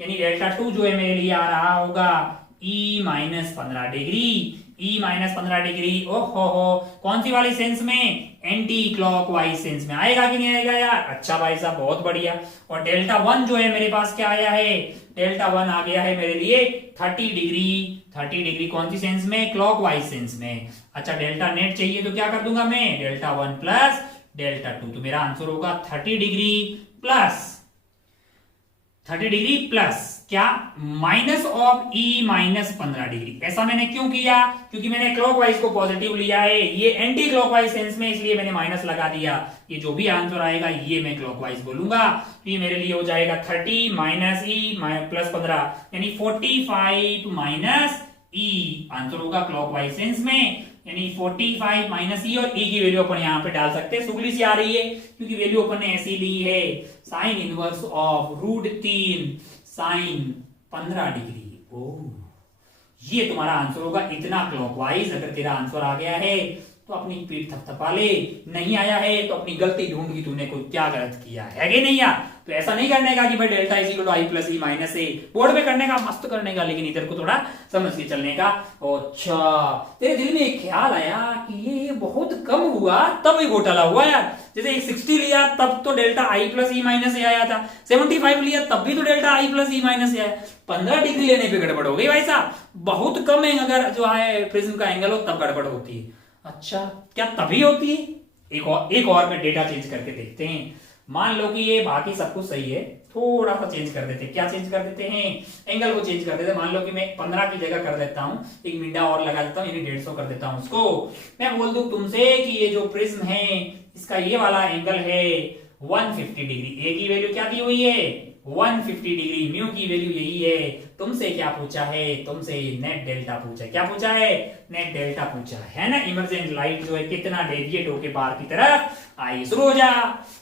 यानी डेल्टा टू जो है मेरे लिए आ रहा होगा E minus 15 degree, E minus 15 degree. ओहो हो, कौन सी वाली सेंस में, एंटी क्लॉकवाइज सेंस में आएगा कि नहीं आएगा यार। अच्छा भाई साहब, बहुत बढ़िया। और डेल्टा वन जो है मेरे पास क्या आया है, डेल्टा वन आ गया है मेरे लिए 30 डिग्री, 30 डिग्री कौन सी सेंस में, क्लॉकवाइज सेंस में। अच्छा, डेल्टा नेट चाहिए तो क्या कर दूंगा मैं, delta one plus delta two, तो मेरा आंसर होगा 30 डिग्री प्लस 30 डिग्री प्लस क्या, minus of E minus 15 degree. ऐसा मैंने क्यों किया, क्योंकि मैंने क्लॉकवाइज को पॉजिटिव लिया है, ये एंटी क्लॉकवाइज सेंस में, इसलिए मैंने माइनस लगा दिया। ये जो भी आंसर आएगा ये मैं क्लॉकवाइज बोलूंगा, तो ये मेरे लिए हो जाएगा 30 माइनस ई प्लस 15, यानी 45 माइनस ई, आंसर होगा क्लॉकवाइज सेंस में, यानी 45 माइनस ई, और ई की वैल्यू अपन यहाँ पे डाल सकते हैं, सुगली सी आ रही है क्योंकि वैल्यू अपन ने ऐसी ली है, sine inverse of √3 sine 15 degree. ओह, ये तुम्हारा आंसर होगा इतना क्लॉकवाइज। अगर तेरा आंसर आ गया है तो अपनी पीठ थपथपा ले, नहीं आया है तो अपनी गलती ढूंढ की तूने कोई क्या गलत किया है कि नहीं यार। तो ऐसा नहीं करने का कि भाई delta is equal to I plus E minus A, board पे करने का, मस्त करने का, लेकिन इधर को थोड़ा समझ के चलने का। अच्छा, तेरे दिल में एक ख्याल आया कि ये बहुत कम हुआ तब ये घोटाला हुआ यार। जैसे 60 लिया तब तो delta i plus E minus A आया था, 75 लिया तब भी तो delta i plus E minus A आया, 15 डिग्री लेने पे गड़बड़ हो गई भाई साहब। बहुत कम है अगर जो है प्रिज्म का एंगल हो तब गड़बड़ होती है। अच्छा, क्या तभी होती है, एक और में डेटा चेंज करके देखते हैं। मान लो कि ये बाकी सब कुछ सही है, थोड़ा सा चेंज कर देते हैं। क्या चेंज कर देते हैं, एंगल को चेंज कर देते हैं। मान लो कि मैं 15 की जगह कर देता हूं, एक मिंडा और लगा देता हूं, यानी 150 कर देता हूं उसको। मैं बोल दूं तुमसे कि ये जो प्रिज्म है इसका ये वाला एंगल है 150 डिग्री, ए की वैल्यू क्या दी हुई है 150 डिग्री, म्यू की वैल्यू यही है। तुमसे क्या पूछा है, तुमसे नेट डेल्टा पूछा है। क्या पूछा है, नेट डेल्टा पूछा है ना। इमरजेंट लाइट जो है कितना डेविएट होके बाहर की तरफ आई। शुरू हो जा,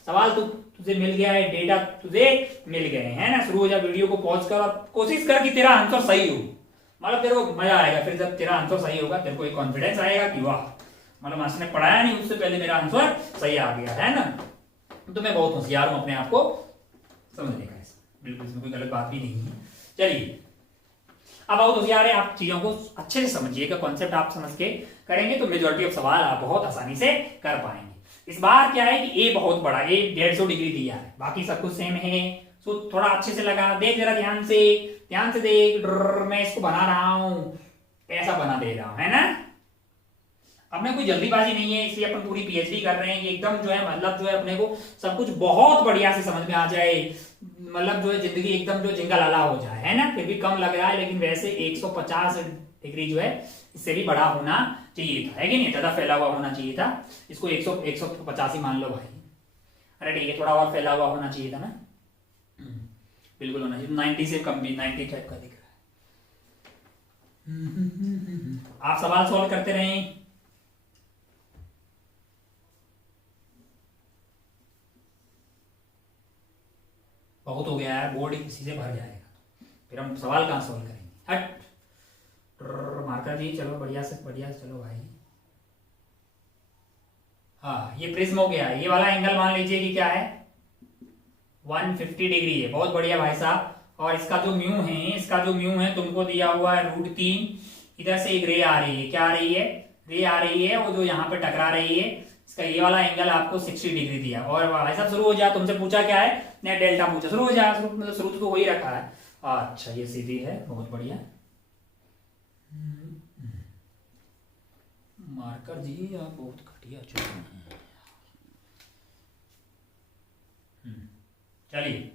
सवाल तुझे मिल गया है, डेटा तुझे मिल गए हैं ना। शुरू हो जा, वीडियो को पॉज कर और कोशिश कर कि तेरा आंसर सही हो, मतलब तेरे को मजा आएगा। फिर जब तेरा आंसर सही होगा तेरे को एक कॉन्फिडेंस आएगा कि वाह, मतलब मास्टर ने पढ़ाया नहीं उससे पहले मेरा आंसर सही आ गया है ना। तो मैं बहुत होशियार हूं अपने आप को समझने का, बिल्कुल इसमें कोई गलत बात भी नहीं है। चलिए, अब बहुत होशियार है, आप चीजों को अच्छे से समझिएगा, कॉन्सेप्ट आप समझ के करेंगे तो मेजॉरिटी ऑफ सवाल आप बहुत आसानी से कर पाएंगे। इस बार क्या है कि ए बहुत बड़ा, ए 150 डिग्री दिया है, बाकी सब कुछ सेम है। सो थोड़ा अच्छे से लगा, देख जरा ध्यान से देख। मैं इसको बना रहा हूं, ऐसा बना दे रहा हूं, है ना। अपने कोई जल्दीबाजी नहीं है, इसलिए अपन पूरी पीएचडी कर रहे हैं कि एकदम जो है मतलब जो है अपने को सब कुछ बहुत बढ़िया से समझ में आ जाए, मतलब जो है जिंदगी एकदम जो जिंगा लाला हो जाए, है ना। फिर भी कम लग रहा है, लेकिन वैसे 150 डिग्री जो है इससे भी बड़ा होना चाहिए था, है कि नहीं, ज्यादा फैला हुआ होना चाहिए था। इसको 150 ही मान लो भाई। अरे ठीक है, थोड़ा और फैला हुआ होना चाहिए था ना, बिल्कुल होना चाहिए। 90 से कम भी, 90 टाइप का दिख रहा है। आप सवाल सॉल्व करते रहें। बहुत हो गया है, बोर्ड इसी से भर जाएगा, फिर हम सवाल कहां सॉल्व करेंगे। हट मार्कर जी, चलो बढ़िया से चलो भाई। हाँ, ये प्रिज्म हो गया। ये वाला एंगल मान लीजिए कि क्या है 150 डिग्री है, बहुत बढ़िया भाई साहब। और इसका जो म्यू है तुमको दिया हुआ है √3। इधर से एक रे आ रही है, क्या आ रही है, रे आ रही है, वो जो यहाँ पे टकरा रही है, इसका ये वाला एंगल आपको 60 डिग्री दिया। और भाई साहब शुरू हो जा, तुमसे पूछा क्या है, नेट डेल्टा पूछा। शुरू हो जा, शुरू तो हो ही रखा है। अच्छा, ये सीधी है, बहुत बढ़िया। मार्कर जी आप बहुत घटिया चुके हैं। चलिए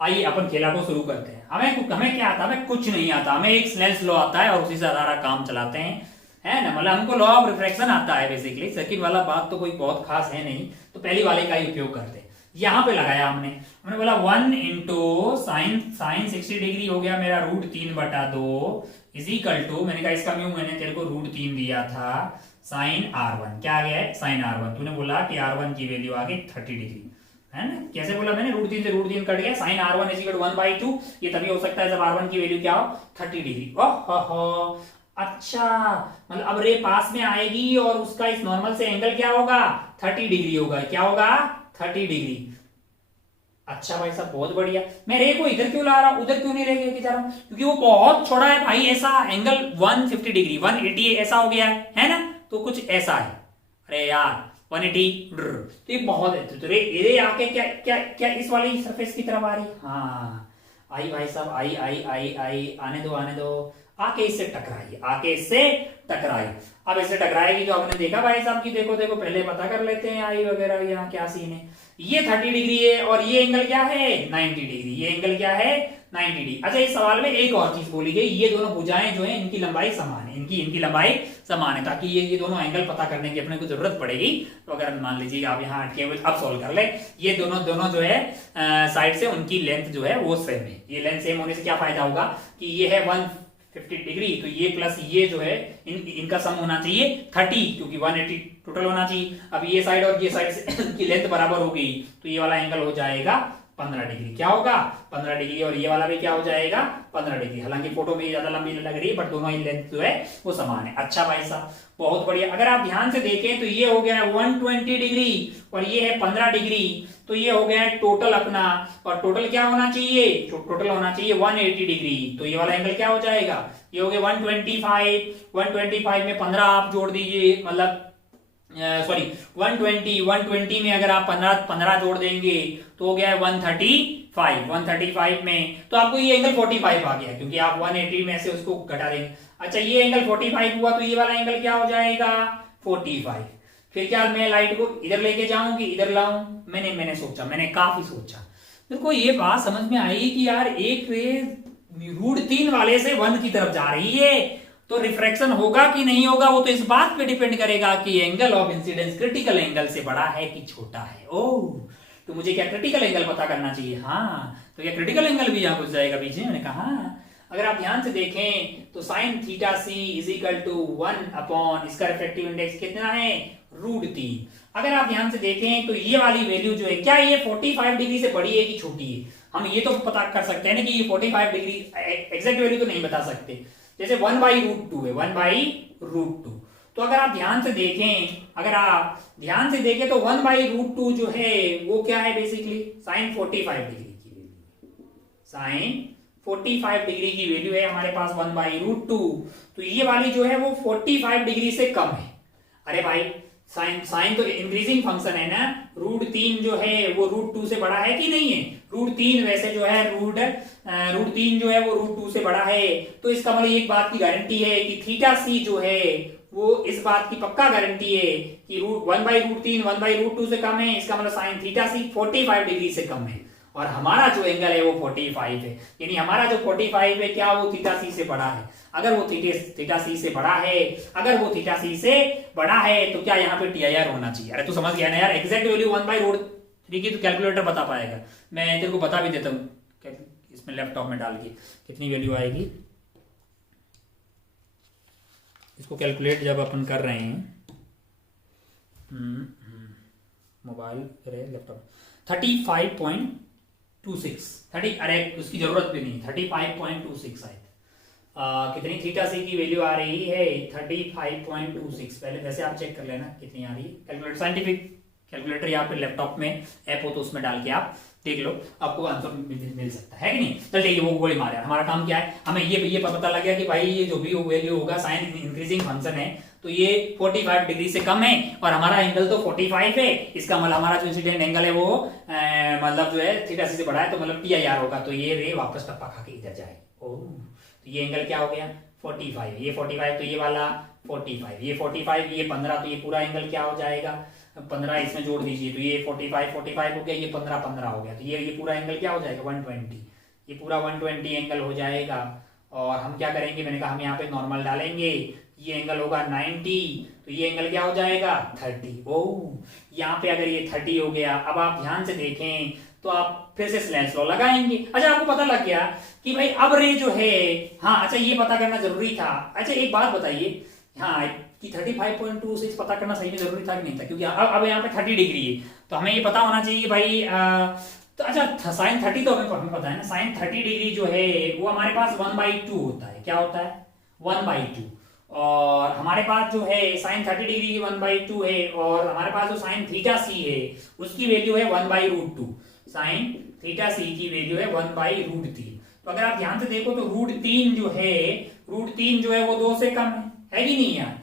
आइए अपन खेला को शुरू करते हैं। हमें हमें क्या आता है? हमें कुछ नहीं आता, हमें एक स्नेल्स लॉ आता है और उसी से सारा काम चलाते हैं, है ना। मतलब हमको लॉ ऑफ रिफ्रैक्शन आता है बेसिकली। सेकंड वाला बात तो कोई बहुत खास है नहीं, तो पहली वाले का ही उपयोग करते हैं। यहाँ पे लगाया हमने बोला 1 इंटू साइन 60 डिग्री हो गया मेरा √3/2 इज इक्वल टू, मैंने कहा इसका म्यू मैंने तेरे को √3 दिया था, साइन R1 क्या आ गया है? Sign R1। तूने बोला कि R1 की वैल्यू आ गई 30 डिग्री, है ना। कैसे बोला मैंने? √3 से √3 कट गया, sign R1 is equal to 1/2। ये तभी हो सकता है जब R1 की वैल्यू क्या हो? 30 डिग्री। ओह अच्छा, मतलब अब रे पास में आएगी और उसका इस नॉर्मल से एंगल क्या होगा? 30 डिग्री होगा। क्या होगा? 30 डिग्री। अच्छा भाई साहब बहुत बढ़िया। मैं रे को इधर क्यों ला रहा हूं, उधर क्यों नहीं लेके जा रहा हूं? क्योंकि वो बहुत छोटा है भाई। ऐसा एंगल 150 डिग्री 180 ऐसा हो गया है ना, तो कुछ ऐसा है। अरे यार 180 तो ये बहुत है। तो रे आके क्या क्या क्या इस वाली सरफेस की तरफ आ रही? हाँ आई भाई साहब, आई आई आई आई, आने दो, आके इससे टकराई। अब इससे टकराएगी तो आपने देखा भाई साहब की, देखो पहले पता कर लेते हैं आई वगैरह यहाँ क्या सीन है। ये 30 डिग्री है और ये एंगल क्या है? 90 डिग्री। ये एंगल क्या है? 90 डिग्री। अच्छा इस सवाल में एक और चीज बोली गई, ये दोनों भुजाएं जो है इनकी लंबाई समान है, इनकी लंबाई समान है, ताकि ये दोनों एंगल पता करने की अपने को जरूरत पड़ेगी। तो अगर मान लीजिए आप यहाँ अटके हुए, अब सोल्व कर ले। ये दोनों जो है साइड से उनकी लेंथ जो है वो सेम है। ये लेंथ सेम होने से क्या फायदा होगा कि ये है 150 डिग्री, तो ये प्लस ये जो है इनका सम होना चाहिए 30, क्योंकि 180 टोटल होना चाहिए। अब ये साइड और ये साइड की लेंथ बराबर हो गई, तो ये वाला एंगल हो जाएगा 15 डिग्री। क्या होगा? 15 डिग्री। और ये वाला भी क्या हो जाएगा? 15 डिग्री। हालांकि फोटो में ज्यादा लंबी लग रही है, बट दोनों ही लेंथ जो है वो समान है। अच्छा भाई साहब बहुत बढ़िया। अगर आप ध्यान से देखें तो ये हो गया है 120 डिग्री और ये है 15 डिग्री, तो ये हो गया है टोटल अपना। और टोटल क्या होना चाहिए? टोटल होना चाहिए 180 डिग्री। तो ये वाला एंगल क्या हो जाएगा? ये हो गया 125 में 15 आप जोड़ दीजिए, मतलब सॉरी 120 में अगर आप 15 जोड़ देंगे तो हो गया है 135 में, तो आपको ये एंगल 45 आ गया, क्योंकि आप 180 में से उसको घटा देंगे। अच्छा ये एंगल 45 हुआ, तो ये वाला एंगल क्या हो जाएगा? 45। फिर क्या मैं लाइट को इधर लेके जाऊं कि इधर लाऊं? मैंने काफी सोचा, मेरे को ये बात समझ में आई कि यार एक रे √3 वाले से 1 की तरफ जा रही है, तो रिफ्रैक्शन होगा कि नहीं होगा वो तो इस बात पे डिपेंड करेगा कि angle of incidence critical angle से बड़ा है कि छोटा है। ओह, तो मुझे क्या क्रिटिकल एंगल पता करना चाहिए? हाँ, तो क्या क्रिटिकल एंगल भी यहाँ घुस जाएगा पीछे? मैंने कहा अगर आप ध्यान से देखें तो sine theta C is equal to 1 इसका रिफ्रैक्टिव इंडेक्स कितना है? √3। अगर आप ध्यान से देखें तो ये वाली वैल्यू जो है, क्या ये 45 डिग्री से बड़ी है कि छोटी है? हम ये तो पता कर सकते हैं ना कि ये 45 डिग्री, एग्जैक्ट वैल्यू तो नहीं बता सकते। जैसे 1/√2 है, 1/√2। तो अगर आप ध्यान से देखें तो 1/√2 जो है वो क्या है? बेसिकली साइन 45 डिग्री की वैल्यू, साइन 45 डिग्री की वैल्यू है हमारे पास 1/√2। तो ये वाली जो है वो 45 डिग्री से कम है। अरे भाई साइन तो इंक्रीजिंग फंक्शन है ना, √3 जो है वो √2 से बड़ा है कि नहीं है? √3 वैसे जो है √3 जो है वो √2 से बड़ा है, तो इसका मतलब एक बात की गारंटी है कि थीटा सी जो है वो इस बात की पक्का गारंटी है कि 1/√3 1/√2 से कम है। इसका मतलब साइन थीटा सी 45 डिग्री से कम है, और हमारा जो एंगल है वो 45 है, यानी हमारा जो 45 है क्या वो थीटा सी से बड़ा है? अगर वो थीटा सी से बड़ा है, तो क्या यहाँ पे TIR होना चाहिए? अरे तू समझ गया ना यार, एग्जैक्ट वैल्यू 1/√3 की तो कैलकुलेटर बता पाएगा, मैं तेरे को बता भी देता हूँ इसमें लैपटॉप में डाल के कितनी वैल्यू आएगी। इसको कैलकुलेट जब अपन कर रहे हैं मोबाइल लैपटॉप 35.26 अरे उसकी जरूरत भी नहीं, 35.26 आए। कितनी थीटा सी की वैल्यू आ रही है? 35.26। पहले वैसे आप चेक कर लेना कितनी आ रही है। कैलकुलेटर, साइंटिफिक कैलकुलेटर या फिर लैपटॉप में ऐप हो तो उसमें डाल के आप देख लो, आपको आंसर मिल सकता है कि नहीं। चल ठीक है, वो गोली मारे। हमारा काम क्या है? हमें ये पता लग गया कि भाई ये जो भी वैल्यू होगा साइन इंक्रीजिंग फंक्शन है, तो ये 45 डिग्री से कम है और हमारा एंगल तो 45 है। इसका मतलब हमारा जो इंसिडेंट एंगल है वो मतलब जो है थीटा सी से बड़ा है, तो मतलब TIR होगा। तो ये रे वापस टप्पा खा के इधर जाए। तो ये एंगल क्या हो गया? 45। ये 45 तो ये वाला 45, ये 45, ये 15, तो ये पूरा एंगल क्या हो जाएगा? 15 इसमें जोड़ दीजिए, तो ये 45 45 हो गया, ये 15 15 हो गया, तो ये पूरा एंगल क्या हो जाएगा 120, ये पूरा 120 एंगल हो जाएगा। और हम क्या करेंगे, मैंने कहा हम यहाँ पे नॉर्मल डालेंगे, ये एंगल होगा 90, तो ये एंगल क्या हो जाएगा 30। ओह, यहाँ पे अगर ये 30 हो गया, अब आप ध्यान से देखें तो आप फिर से स्लेंस लॉ लगाएंगे। अच्छा, आपको पता लग गया कि भाई अब रे जो है, हाँ अच्छा ये पता करना जरूरी था। अच्छा एक बात बताइए, हाँ कि 35.26 पता करना सही में जरूरी था कि नहीं था, क्योंकि अब यहाँ पे 30 डिग्री है, तो हमें ये पता होना चाहिए भाई तो अच्छा साइन 30 तो हमें पता है ना, साइन 30 डिग्री जो है वो हमारे पास 1/2 होता है। क्या होता है 1/2, और हमारे पास जो है साइन 30 डिग्री की 1/2 है, और हमारे पास जो साइन थीटा सी है उसकी वैल्यू है 1/√2। साइन थीटा सी की वैल्यू है 1/√3। तो अगर आप ध्यान से देखो तो √3 जो है, √3 जो है वो 2 से कम है कि नहीं यार।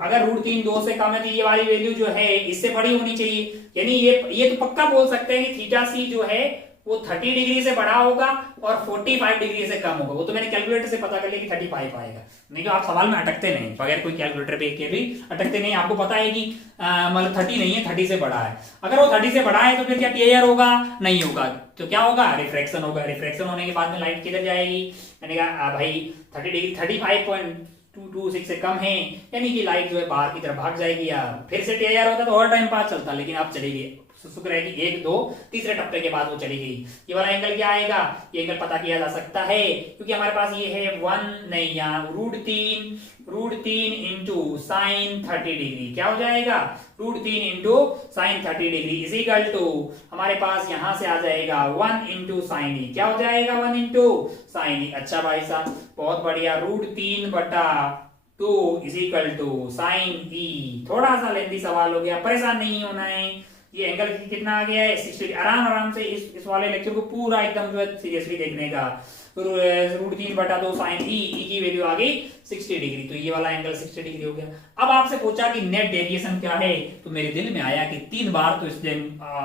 अगर √3 2 से कम है तो ये वाली वैल्यू जो है इससे बड़ी होनी चाहिए, यानी ये तो पक्का बोल सकते हैं कि थीटा सी जो है वो 30 डिग्री से बड़ा होगा और 45 डिग्री से कम होगा। वो तो मैंने कैलकुलेटर से पता कर लिया कि 35 आएगा, नहीं तो आप सवाल में अटकते नहीं, बगैर कोई कैलकुलेटर पे के भी अटकते नहीं। आपको पता है कि मतलब 30 नहीं है, 30 से बड़ा है। अगर वो 30 से बड़ा है तो फिर क्या टीआईआर होगा, नहीं होगा, तो क्या होगा रिफ्रैक्शन होगा। रिफ्रैक्शन होने के बाद में लाइट किधर जाएगी, मैंने कहा भाई 30 डिग्री 35.226 से कम है, यानी कि लाइट जो है बाहर की तरफ भाग जाएगी। या फिर से टीआईआर होता तो और टाइम पास चलता, लेकिन अब चलेगी, शुक्र है कि 1 2 तीसरे टप्पे के बाद वो चली गई। ये वाला एंगल क्या आएगा, ये एंगल पता किया जा सकता है क्योंकि हमारे पास ये है 1 नहीं, यहाँ √3 इंटू साइन 30 डिग्री क्या हो जाएगा, √3 into sine 30 degree is equal to हमारे पास यहां से आ जाएगा 1 इंटू साइन ई। क्या हो जाएगा 1 इंटू साइन ई। अच्छा भाई साहब बहुत बढ़िया, √3/2 इज इक्वल टू साइन ई। थोड़ा सा लेंथी सवाल हो गया, परेशान नहीं होना है। ये एंगल कितना आ गया है 60। आराम से इस वाले लेक्चर को पूरा एकदम जो है सीरियसली देखने का। √3/2 साइन ई की वैल्यू आ गई 60 डिग्री, तो ये वाला एंगल 60 डिग्री हो गया। अब आपसे पूछा कि नेट डेविएशन क्या है, तो मेरे दिल में आया कि 3 बार तो इसने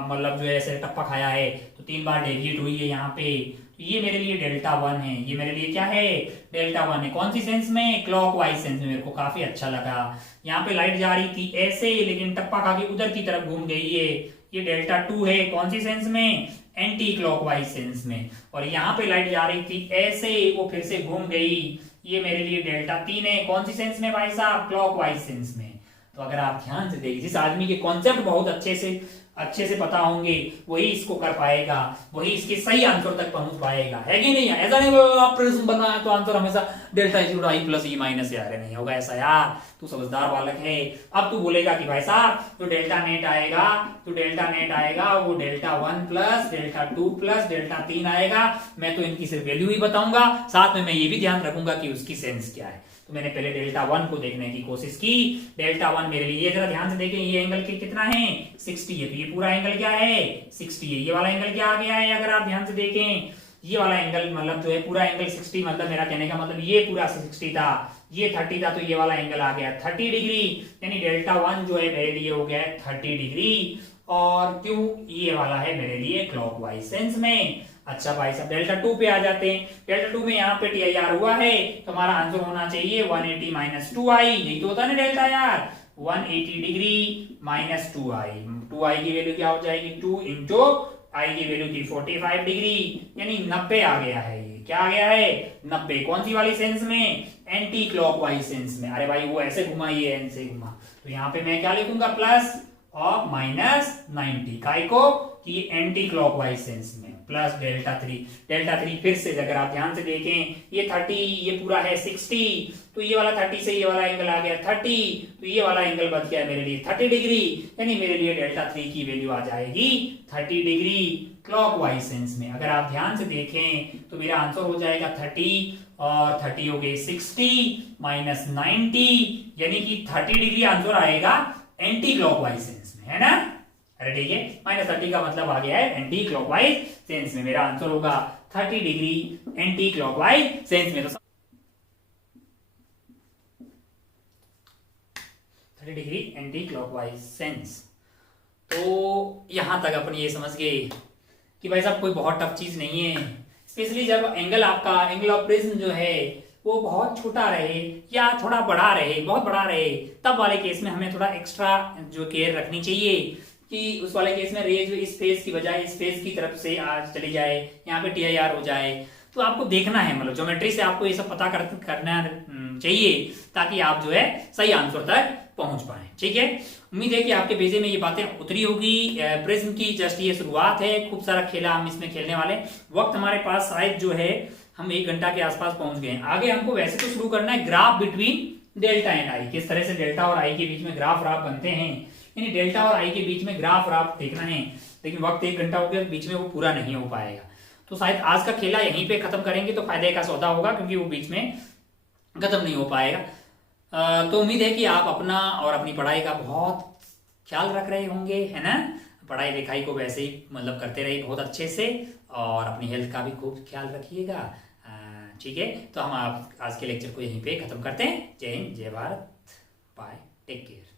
मतलब जो है ऐसे टप्पा खाया है, तो 3 बार डेविएट हुई है यहाँ पे, तो ये मेरे लिए Δ1 है। ये मेरे लिए क्या है Δ1 है। कौन सी सेंस में, क्लॉकवाइज सेंस में। मेरे को काफी अच्छा लगा। यहाँ पे लाइट जा रही थी ऐसे, लेकिन टप्पा खा के उधर की तरफ घूम गई है। ये Δ2 है, कौन सी सेंस में, एंटी क्लॉकवाइज सेंस में। और यहाँ पे लाइट जा रही थी ऐसे, वो फिर से घूम गई, ये मेरे लिए Δ3 है। कौन सी सेंस में भाई साहब, क्लॉकवाइज सेंस में। तो अगर आप ध्यान से देखिए, जिस आदमी के कॉन्सेप्ट बहुत अच्छे से पता होंगे वही इसको कर पाएगा, वही इसके सही आंसर तक पहुंच पाएगा, है कि नहीं। ऐसा नहीं आप प्रिज्म बना है तो आंसर हमेशा ΔI प्लस ई माइनस यार, नहीं होगा ऐसा यार, तू समझदार बालक है। अब तू बोलेगा कि भाई साहब तो डेल्टा नेट आएगा वो Δ1 प्लस Δ2 प्लस Δ3 आएगा। मैं तो इनकी सिर्फ वैल्यू ही बताऊंगा, साथ में मैं ये भी ध्यान रखूंगा कि उसकी सेंस क्या है। तो मैंने पहले Δ1 को देखने की कोशिश की। Δ1 मेरे लिए, जरा ध्यान से देखें, ये एंगल कितना है 60 है, तो ये पूरा एंगल क्या है 60 है। ये वाला एंगल क्या आ गया है, अगर आप ध्यान से देखें, ये वाला एंगल मतलब जो है पूरा एंगल 60, मतलब मेरा कहने का मतलब ये पूरा 60 था, ये 30 था, तो ये वाला एंगल आ गया 30 डिग्री। यानी Δ1 जो है मेरे लिए हो गया 30 डिग्री। और क्यों, ये वाला है मेरे लिए क्लॉकवाइज सेंस में। अच्छा भाई साहब Δ2 पे आ जाते हैं। Δ2 में यहाँ पे टीआईआर हुआ है, तो हमारा आंसर होना चाहिए 180 माइनस 2i। यही तो होता है ना ΔI, 180 डिग्री माइनस 2i की वैल्यू क्या हो जाएगी, 2 इंटू आई की वैल्यू थी 45 डिग्री, यानी 90 आ गया है। ये क्या आ गया है 90। कौन सी वाली सेंस में, एंटी क्लॉकवाइज सेंस में। अरे भाई वो ऐसे घुमा, ये ऐसे घुमा, तो यहाँ पे मैं क्या लिखूंगा, प्लस और माइनस 90 काय को, कि एंटी क्लॉकवाइज सेंस में, प्लस Δ3 फिर से अगर आप ध्यान से देखें, ये 30, ये पूरा है 60, तो ये वाला 30 से ये वाला एंगल आ गया 30, तो ये वाला एंगल बच गया मेरे लिए 30 डिग्री। यानी मेरे लिए Δ3 की वैल्यू आ जाएगी 30 डिग्री क्लॉकवाइज सेंस में। अगर आप ध्यान से देखें तो मेरा आंसर हो जाएगा 30 और 30 हो गए 60 माइनस 90, यानी कि 30 डिग्री आंसर आएगा एंटी क्लॉकवाइज सेंस में, है ना। अरे ठीक है, -30 का मतलब आ गया है एंटी क्लॉकवाइज सेंस में। मेरा आंसर होगा 30 डिग्री एंटी क्लॉकवाइज सेंस में। तो 30 डिग्री एंटी क्लॉकवाइज सेंस। तो यहां तक अपन ये समझ गए कि भाई साहब कोई बहुत टफ चीज नहीं है, स्पेशली जब एंगल आपका, एंगल ऑफ प्रिज्म जो है वो बहुत छोटा रहे या थोड़ा बड़ा रहे, बहुत बड़ा रहे, तब वाले केस में हमें थोड़ा एक्स्ट्रा जो केयर रखनी चाहिए कि उस वाले केस में रेज इस फेस की बजाय इस फेस की तरफ से आज चली जाए, यहाँ पे TIR हो जाए। तो आपको देखना है, मतलब ज्योमेट्री से आपको ये सब पता करना चाहिए ताकि आप जो है सही आंसर तक पहुंच पाए। ठीक है, उम्मीद है कि आपके पेजे में ये बातें उतरी होगी। प्रिज्म की जस्ट ये शुरुआत है, खूब सारा खेला हम इसमें खेलने वाले। वक्त हमारे पास शायद जो है हम 1 घंटा के आसपास पहुंच गए हैं। आगे हमको वैसे तो शुरू करना है graph between delta and I, किस तरह से डेल्टा और आई के बीच में ग्राफ बनते हैं, यानी डेल्टा और आई के बीच में ग्राफ देखना है। लेकिन वक्त 1 घंटा हो गया, बीच में वो पूरा नहीं हो पाएगा, तो शायद आज का खेला यहीं पे खत्म करेंगे तो फायदे का सौदा होगा, क्योंकि वो बीच में खत्म नहीं हो पाएगा। तो उम्मीद है कि आप अपना और अपनी पढ़ाई का बहुत ख्याल रख रहे होंगे, है ना। पढ़ाई लिखाई को वैसे ही मतलब करते रहिए बहुत अच्छे से, और अपनी हेल्थ का भी खूब ख्याल रखिएगा। ठीक है, तो हम आप आज के लेक्चर को यहीं पे खत्म करते हैं। जय हिंद, जय भारत, बाय, टेक केयर।